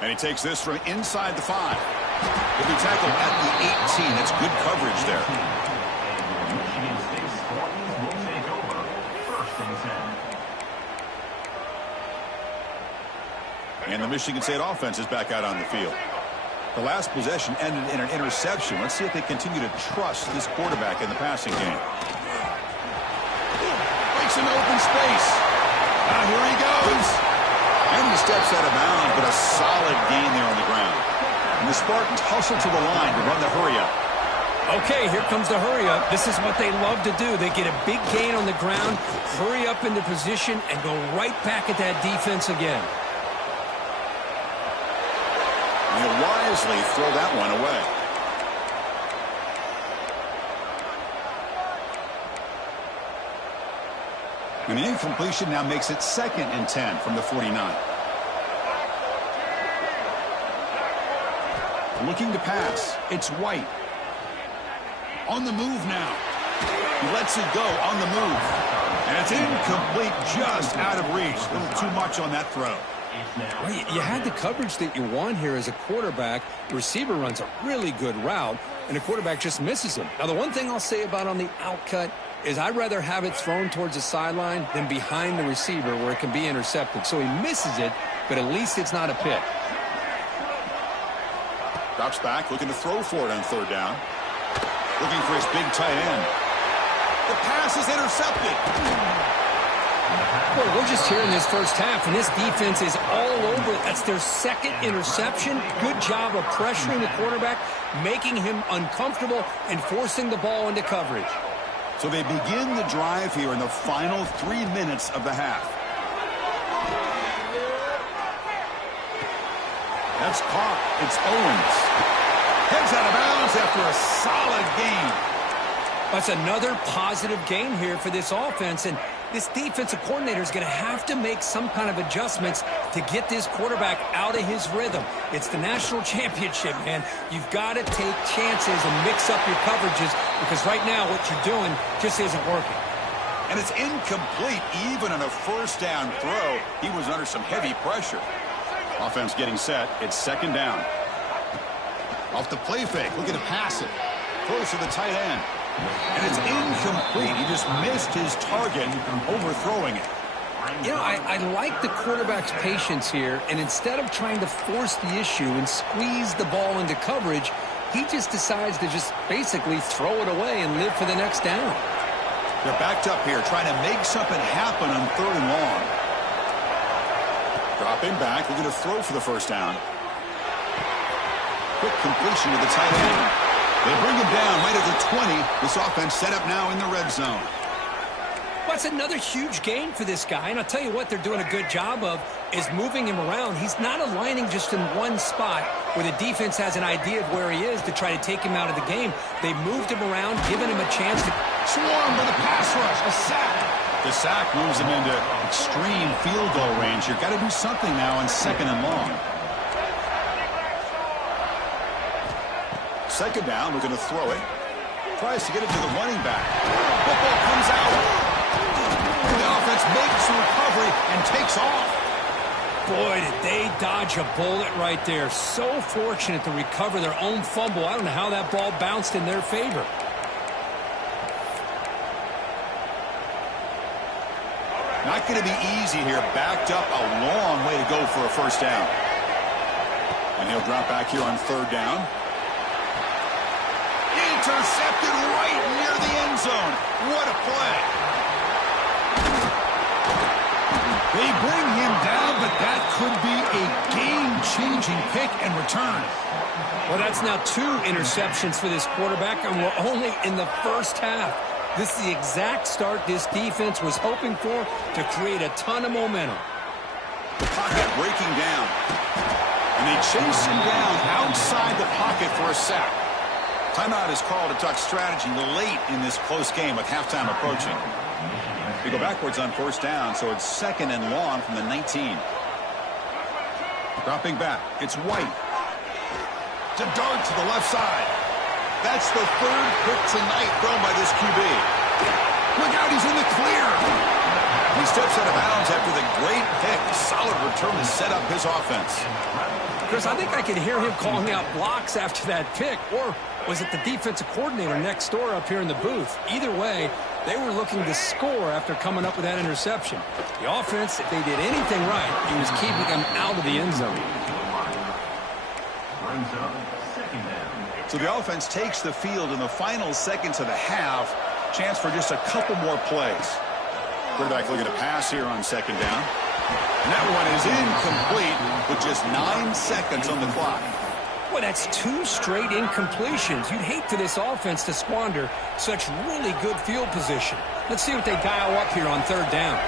And he takes this from inside the 5. He'll be tackled at the 18. That's good coverage there. Michigan State Spartans will take over 1st and 10. And the Michigan State offense is back out on the field. The last possession ended in an interception. Let's see if they continue to trust this quarterback in the passing game. Breaks into open space. Now here he goes. And he steps out of bounds, but a solid gain there on the ground. And the Spartans hustle to the line to run the hurry-up. Okay, here comes the hurry-up. This is what they love to do. They get a big gain on the ground, hurry up into position, and go right back at that defense again. And he'll wisely throw that one away. And the incompletion now makes it 2nd and 10 from the 49. Looking to pass. It's White. On the move now. He lets it go on the move. And it's incomplete, just out of reach. A little too much on that throw. Well, you had the coverage that you want here as a quarterback. The receiver runs a really good route, and the quarterback just misses him. Now, the one thing I'll say about on the outcut is I'd rather have it thrown towards the sideline than behind the receiver where it can be intercepted. So he misses it, but at least it's not a pick. Drops back, looking to throw for it on 3rd down. Looking for his big tight end. The pass is intercepted. Well, we're just here in this first half, and this defense is all over it. That's their 2nd interception. Good job of pressuring the quarterback, making him uncomfortable, and forcing the ball into coverage. So they begin the drive here in the final 3 minutes of the half. That's caught. It's Owens. Heads out of bounds after a solid game. That's another positive game here for this offense, and this defensive coordinator is going to have to make some kind of adjustments to get this quarterback out of his rhythm. It's the national championship, man. You've got to take chances and mix up your coverages because right now what you're doing just isn't working. And it's incomplete even on a 1st down throw. He was under some heavy pressure. Offense getting set. It's 2nd down. Off the play fake, looking to pass it. Close to the tight end. And it's incomplete. He just missed his target, overthrowing it. You know, I like the quarterback's patience here, and instead of trying to force the issue and squeeze the ball into coverage, he just decides to just basically throw it away and live for the next down. They're backed up here, trying to make something happen on 3rd and long. Dropping back, looking to throw for the 1st down. Quick completion to the tight end. They bring him down right at the 20. This offense set up now in the red zone. That's another huge gain for this guy, and I'll tell you what they're doing a good job of is moving him around. He's not aligning just in one spot where the defense has an idea of where he is to try to take him out of the game. They moved him around, giving him a chance to swarm with a pass rush, a sack. The sack moves him into extreme field goal range. You've got to do something now on 2nd and long. 2nd down, looking to throw it. Tries to get it to the running back. Football comes out. The offense makes the recovery and takes off. Boy, did they dodge a bullet right there. So fortunate to recover their own fumble. I don't know how that ball bounced in their favor. Not going to be easy here. Backed up a long way to go for a 1st down. And he'll drop back here on 3rd down. Intercepted right near the end zone. What a play. They bring him down, but that could be a game-changing pick and return. Well, that's now 2 interceptions for this quarterback, and we're only in the first half. This is the exact start this defense was hoping for to create a ton of momentum. The pocket breaking down. And they chase him down outside the pocket for a sack. Timeout is called to talk strategy late in this close game with halftime approaching. They go backwards on 1st down, so it's 2nd and long from the 19. Dropping back, it's White. To dart to the left side. That's the 3rd pick tonight thrown by this QB. Look out, he's in the clear. He steps out of bounds after the great pick. Solid return to set up his offense. Chris, I think I could hear him calling out blocks after that pick. Or was it the defensive coordinator next door up here in the booth? Either way, they were looking to score after coming up with that interception. The offense, if they did anything right, it was keeping them out of the end zone. So the offense takes the field in the final seconds of the half. Chance for just a couple more plays. Quarterback looking to pass here on second down. And that one is incomplete with just 9 seconds on the clock. Boy, that's 2 straight incompletions. You'd hate for this offense to squander such really good field position. Let's see what they dial up here on third down.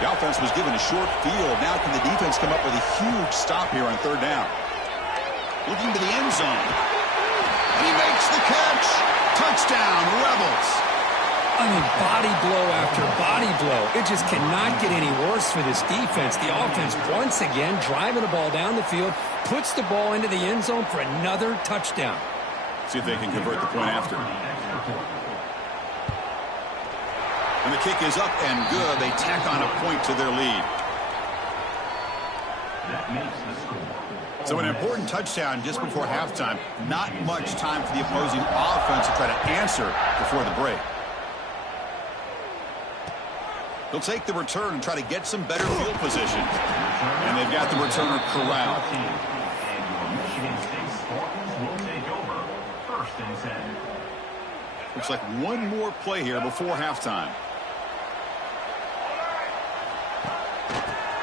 The offense was given a short field. Now can the defense come up with a huge stop here on third down? Looking to the end zone. He makes the catch. Touchdown, Rebels. I mean, body blow after body blow. It just cannot get any worse for this defense. The offense, once again, driving the ball down the field, puts the ball into the end zone for another touchdown. See if they can convert the point after. And the kick is up and good. They tack on a point to their lead. That makes the score. So an important touchdown just before halftime. Not much time for the opposing offense to try to answer before the break. They'll take the return and try to get some better field position. And they've got the returner corralled. And your Michigan State Spartans will take over. 1st and 10. Looks like one more play here before halftime.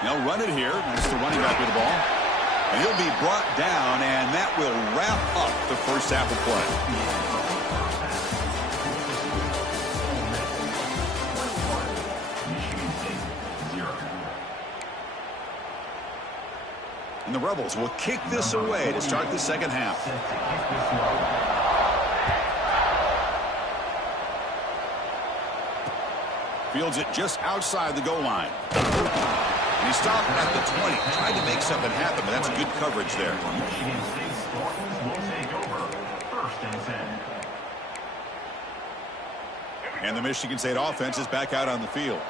They'll run it here. That's the running back with the ball. And he'll be brought down, and that will wrap up the first half of play. And the Rebels will kick this away to start the second half. Fields it just outside the goal line. And he stopped at the 20. Tried to make something happen, but that's good coverage there. Michigan State Spartans will take over. 1st and 10. And the Michigan State offense is back out on the field.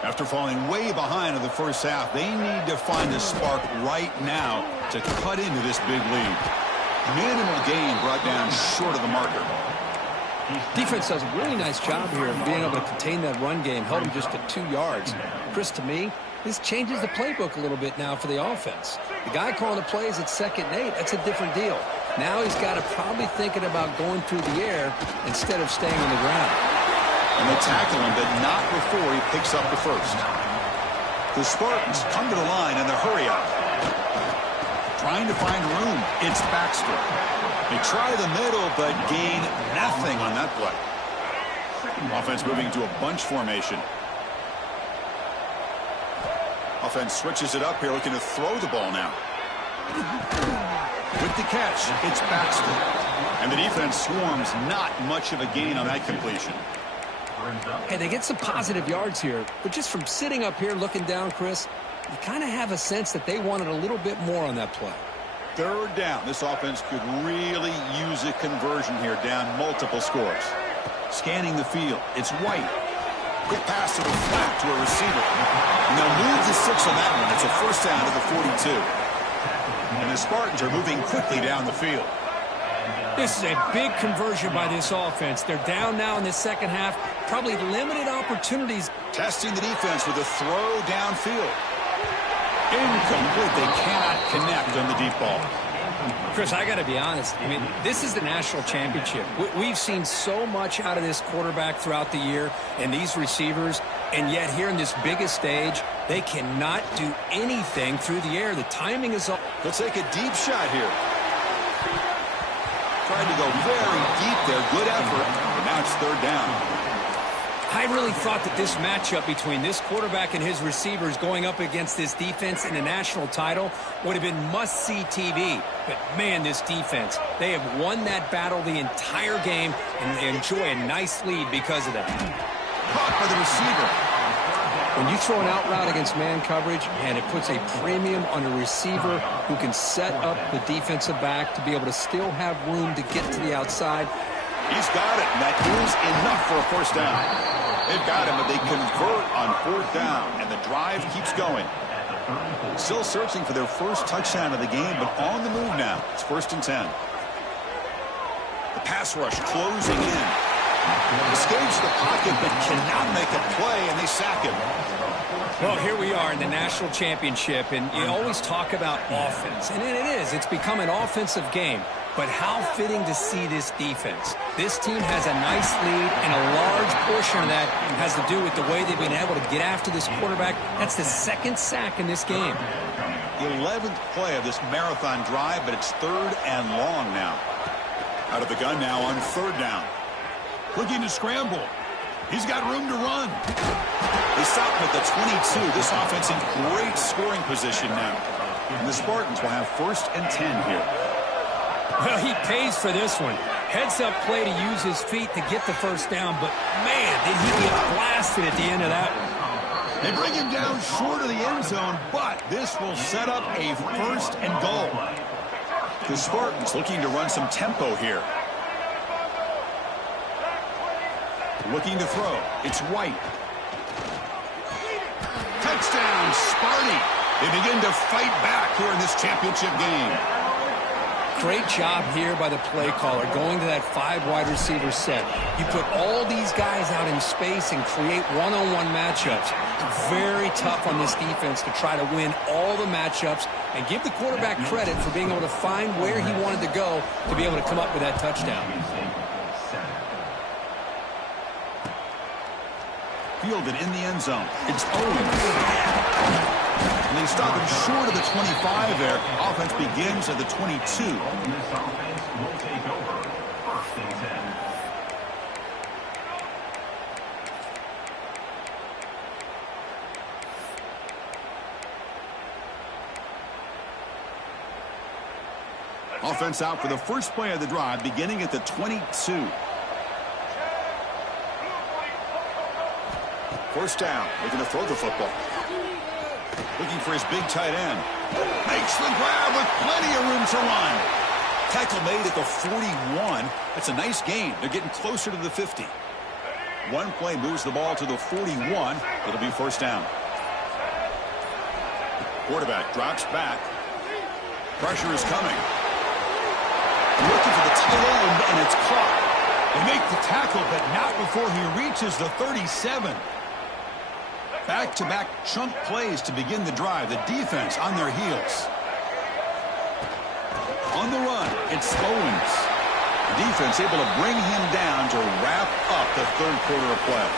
After falling way behind in the first half, they need to find a spark right now to cut into this big lead. Minimal gain brought down short of the marker. Defense does a really nice job here of being able to contain that run game, held them just at 2 yards. Chris, to me, this changes the playbook a little bit now for the offense. The guy calling the plays at 2nd and 8, that's a different deal. Now he's got to probably thinking about going through the air instead of staying on the ground. And they tackle him, but not before he picks up the first. The Spartans come to the line in the hurry up. Trying to find room. It's Baxter. They try the middle, but gain nothing on that play. Offense moving into a bunch formation. Offense switches it up here, looking to throw the ball now. With the catch, it's Baxter. And the defense swarms, not much of a gain on that completion. Hey, they get some positive yards here, but just from sitting up here looking down, Chris, you kind of have a sense that they wanted a little bit more on that play. Third down. This offense could really use a conversion here, down multiple scores. Scanning the field. It's White. Quick pass to the flat to a receiver. And they'll move to 6 on that one. It's a first down to the 42. And the Spartans are moving quickly down the field. This is a big conversion by this offense. They're down now in the second half. Probably limited opportunities. Testing the defense with a throw downfield. Incomplete. They cannot connect on the deep ball. Chris, I got to be honest. I mean, this is the national championship. We've seen so much out of this quarterback throughout the year and these receivers, and yet here in this biggest stage, they cannot do anything through the air. The timing is off. They'll take a deep shot here. Tried to go very deep there. Good effort. But now it's third down. I really thought that this matchup between this quarterback and his receivers going up against this defense in the national title would have been must-see TV. But, man, this defense, they have won that battle the entire game, and they enjoy a nice lead because of that. Caught by the receiver. When you throw an out route against man coverage, and it puts a premium on a receiver who can set up the defensive back to be able to still have room to get to the outside. He's got it, and that is enough for a first down. They've got him, but they convert on 4th down, and the drive keeps going. Still searching for their first touchdown of the game, but on the move now. It's 1st and 10. The pass rush closing in. Escapes the pocket, but cannot make a play, and they sack him. Well, here we are in the national championship, and you always talk about offense. And it is. It's become an offensive game. But how fitting to see this defense. This team has a nice lead, and a large portion of that has to do with the way they've been able to get after this quarterback. That's the 2nd sack in this game. The 11th play of this marathon drive, but it's 3rd and long now. Out of the gun now on 3rd down. Looking to scramble. He's got room to run. They stop him at the 22. This offense in great scoring position now. And the Spartans will have 1st and 10 here. Well, he pays for this one. Heads-up play to use his feet to get the 1st down, but, man, did he get blasted at the end of that one. They bring him down short of the end zone, but this will set up a 1st and goal. The Spartans looking to run some tempo here. Looking to throw. It's White. Touchdown, Sparty. They begin to fight back here in this championship game. Great job here by the play caller, going to that 5 wide receiver set. You put all these guys out in space and create one-on-one matchups. Very tough on this defense to try to win all the matchups and give the quarterback credit for being able to find where he wanted to go to be able to come up with that touchdown. Fielded in the end zone. It's Owens. And they stop him short of the 25 there. Offense begins at the 22. This offense will take over 1st and 10. Offense out for the first play of the drive, beginning at the 22. 1st down. Looking to throw the football. Looking for his big tight end. Makes the grab with plenty of room to run. Tackle made at the 41. That's a nice gain. They're getting closer to the 50. One play moves the ball to the 41. It'll be 1st down. Quarterback drops back. Pressure is coming. Looking for the tight end, and it's caught. They make the tackle, but not before he reaches the 37. Back-to-back chunk plays to begin the drive. The defense on their heels. On the run, it's Owens. The defense able to bring him down to wrap up the 3rd quarter of play.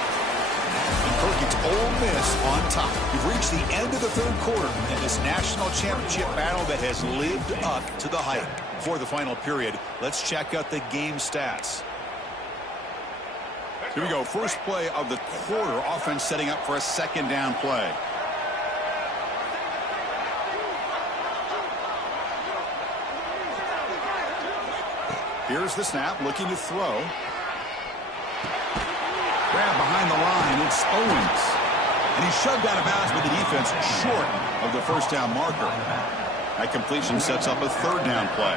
And Perkins, Ole Miss on top. We've reached the end of the 3rd quarter in this national championship battle that has lived up to the hype. For the final period, let's check out the game stats. Here we go. First play of the quarter. Offense setting up for a 2nd down play. Here's the snap. Looking to throw. Grab behind the line. It's Owens. And he's shoved out of bounds by the defense short of the 1st down marker. That completion sets up a 3rd down play.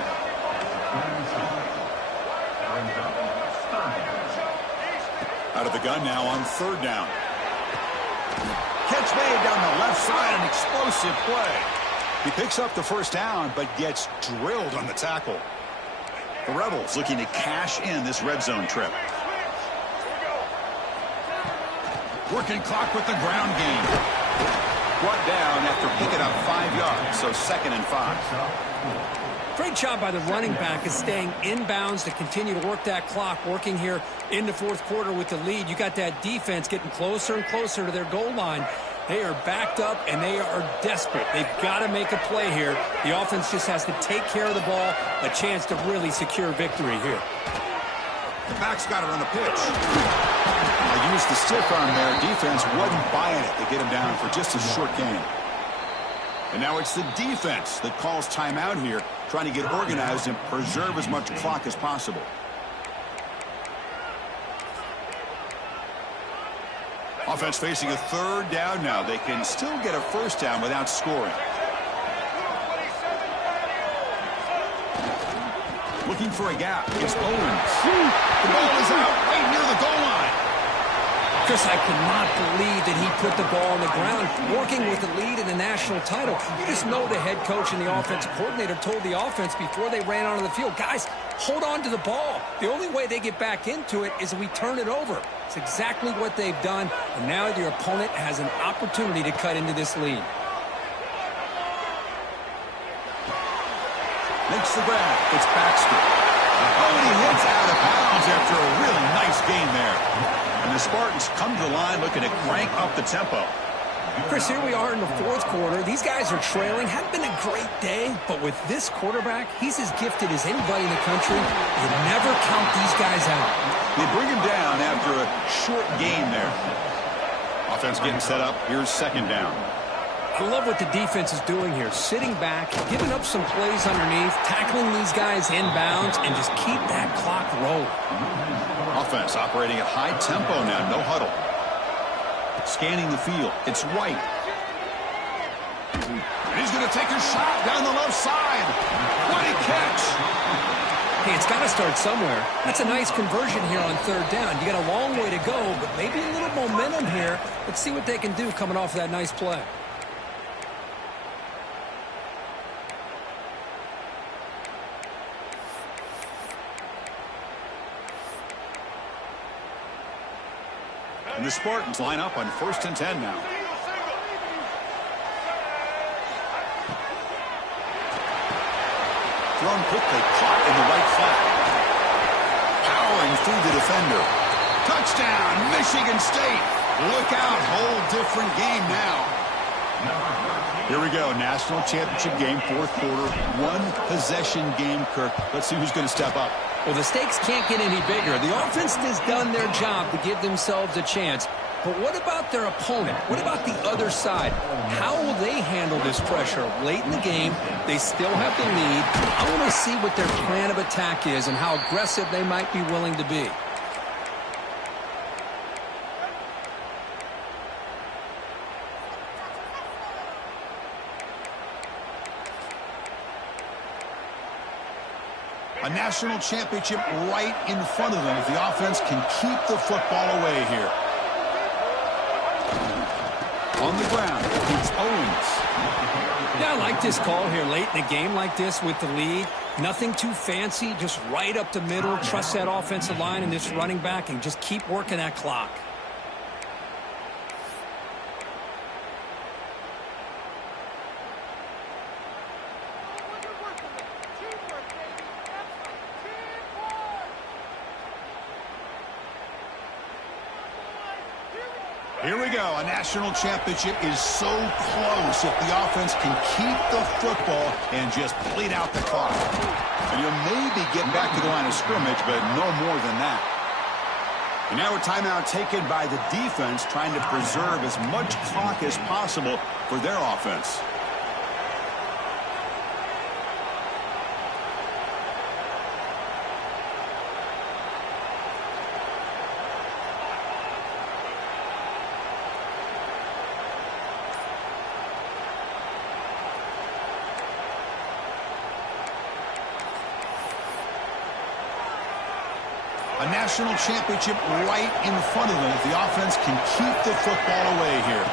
Out of the gun now on 3rd down. Catch made down the left side, an explosive play. He picks up the 1st down, but gets drilled on the tackle. The Rebels looking to cash in this red zone trip. Working clock with the ground game. Brought down after picking up 5 yards, so 2nd and 5. Great job by the running back is staying inbounds to continue to work that clock, working here in the 4th quarter with the lead. You got that defense getting closer and closer to their goal line. They are backed up, and they are desperate. They've got to make a play here. The offense just has to take care of the ball, a chance to really secure victory here. The back's got it on the pitch. I used the stiff arm there. Defense wasn't buying it to get him down for just a short gain. And now it's the defense that calls timeout here, trying to get organized and preserve as much clock as possible. Offense facing a 3rd down now. They can still get a 1st down without scoring. Looking for a gap. It's Owens. The ball is out right near the goal line. Chris, I cannot believe that he put the ball on the ground, working with the lead in the national title. You just know the head coach and the offensive coordinator told the offense before they ran onto the field, guys, hold on to the ball. The only way they get back into it is if we turn it over. It's exactly what they've done, and now your opponent has an opportunity to cut into this lead. Makes the grab. It's Baxter. Oh, and he hits out of bounds after a really nice game there. And the Spartans come to the line looking to crank up the tempo. Chris, here we are in the fourth quarter. These guys are trailing. Hadn't been a great day, but with this quarterback, he's as gifted as anybody in the country. You never count these guys out. They bring him down after a short game there. Offense getting set up. Here's second down. I love what the defense is doing here. Sitting back, giving up some plays underneath, tackling these guys inbounds, and just keep that clock rolling. Offense operating at high tempo now. No huddle. Scanning the field. It's White. And he's going to take a shot down the left side. What a catch. Hey, it's got to start somewhere. That's a nice conversion here on third down. You got a long way to go, but maybe a little momentum here. Let's see what they can do coming off of that nice play. And the Spartans line up on 1st and 10 now. Thrown quickly, caught in the right flat. Powering through the defender. Touchdown, Michigan State. Look out, whole different game now. Here we go, national championship game, fourth quarter, one possession game, Kirk. Let's see who's going to step up. Well, the stakes can't get any bigger. The offense has done their job to give themselves a chance. But what about their opponent? What about the other side? How will they handle this pressure? Late in the game, they still have the lead. I want to see what their plan of attack is and how aggressive they might be willing to be. A national championship right in front of them if the offense can keep the football away here. On the ground, it's Owens. Yeah, I like this call here late in a game like this with the lead. Nothing too fancy, just right up the middle. Trust that offensive line and this running back and just keep working that clock. Here we go. A national championship is so close if the offense can keep the football and just bleed out the clock. And you'll maybe get back to the line of scrimmage, but no more than that. And now a timeout taken by the defense, trying to preserve as much clock as possible for their offense. A national championship right in front of them if the offense can keep the football away here.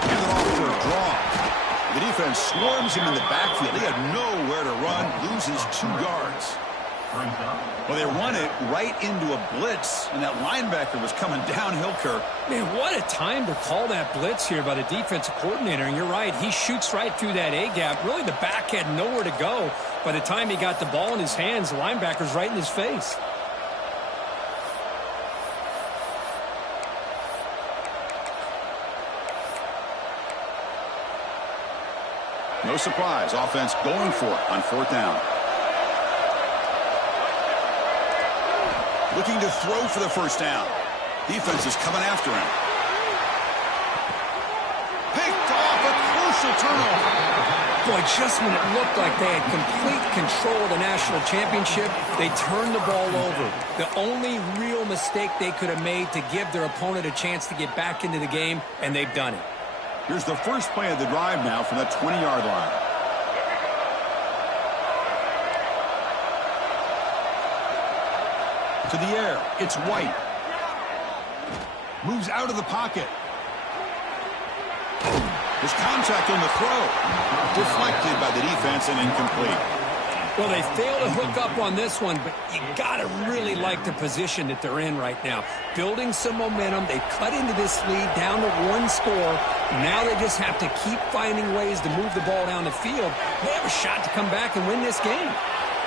Hand it off for a draw. The defense swarms him in the backfield. He had nowhere to run, loses 2 yards. Well, they run it right into a blitz, and that linebacker was coming downhill, Kirk. Man, what a time to call that blitz here by the defensive coordinator. And you're right, he shoots right through that A-gap. Really, the back had nowhere to go. By the time he got the ball in his hands, the linebacker's right in his face. No surprise, offense going for it on 4th down. Looking to throw for the first down. Defense is coming after him. Picked off, a crucial turnover. Boy, just when it looked like they had complete control of the national championship, they turned the ball over. The only real mistake they could have made to give their opponent a chance to get back into the game, and they've done it. Here's the first play of the drive now from the 20-yard line. To the air, it's White. Moves out of the pocket. There's contact on the throw. Deflected by the defense and incomplete. Well, they fail to hook up on this one, but you got to really like the position that they're in right now. Building some momentum. They cut into this lead down to 1 score. Now they just have to keep finding ways to move the ball down the field. They have a shot to come back and win this game.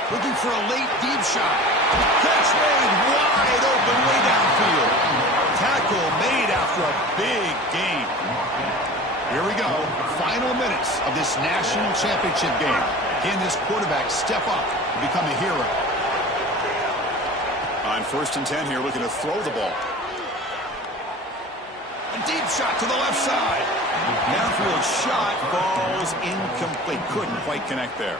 Looking for a late deep shot. Catch made wide open way downfield. Tackle made after a big gain. Here we go. Final minutes of this national championship game. Can this quarterback step up and become a hero? On 1st and 10 here, looking to throw the ball. A deep shot to the left side. Downfield shot falls incomplete. Couldn't quite connect there.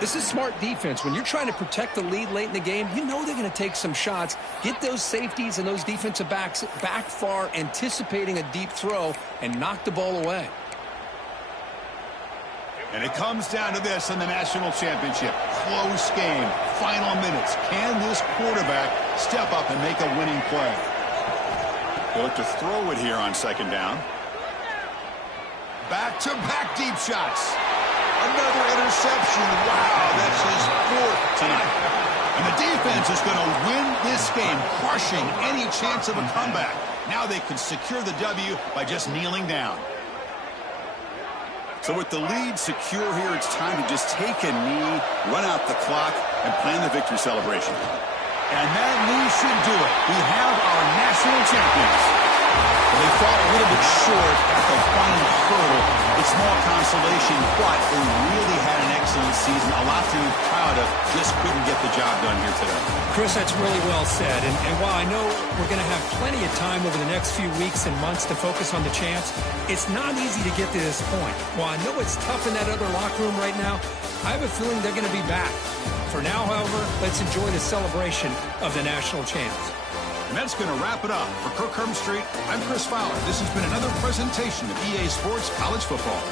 This is smart defense. When you're trying to protect the lead late in the game, you know they're going to take some shots, get those safeties and those defensive backs back far, anticipating a deep throw, and knock the ball away. And it comes down to this in the national championship. Close game. Final minutes. Can this quarterback step up and make a winning play? They'll look to throw it here on 2nd down. Back-to-back deep shots. Another interception. Wow, that's his 4th tonight. And the defense is going to win this game, crushing any chance of a comeback. Now they can secure the W by just kneeling down. So with the lead secure here, it's time to just take a knee, run out the clock, and plan the victory celebration. And that knee should do it. We have our national champions. They fall a little bit short at the final hurdle. It's small consolation, but they really had an excellent season. A lot to be proud of. Just couldn't get the job done here today. Chris, that's really well said. And while I know we're going to have plenty of time over the next few weeks and months to focus on the champs, it's not easy to get to this point. While I know it's tough in that other locker room right now, I have a feeling they're going to be back. For now, however, let's enjoy the celebration of the national champs. And that's going to wrap it up. For Kirk Street, I'm Chris Fowler. This has been another presentation of EA Sports College Football.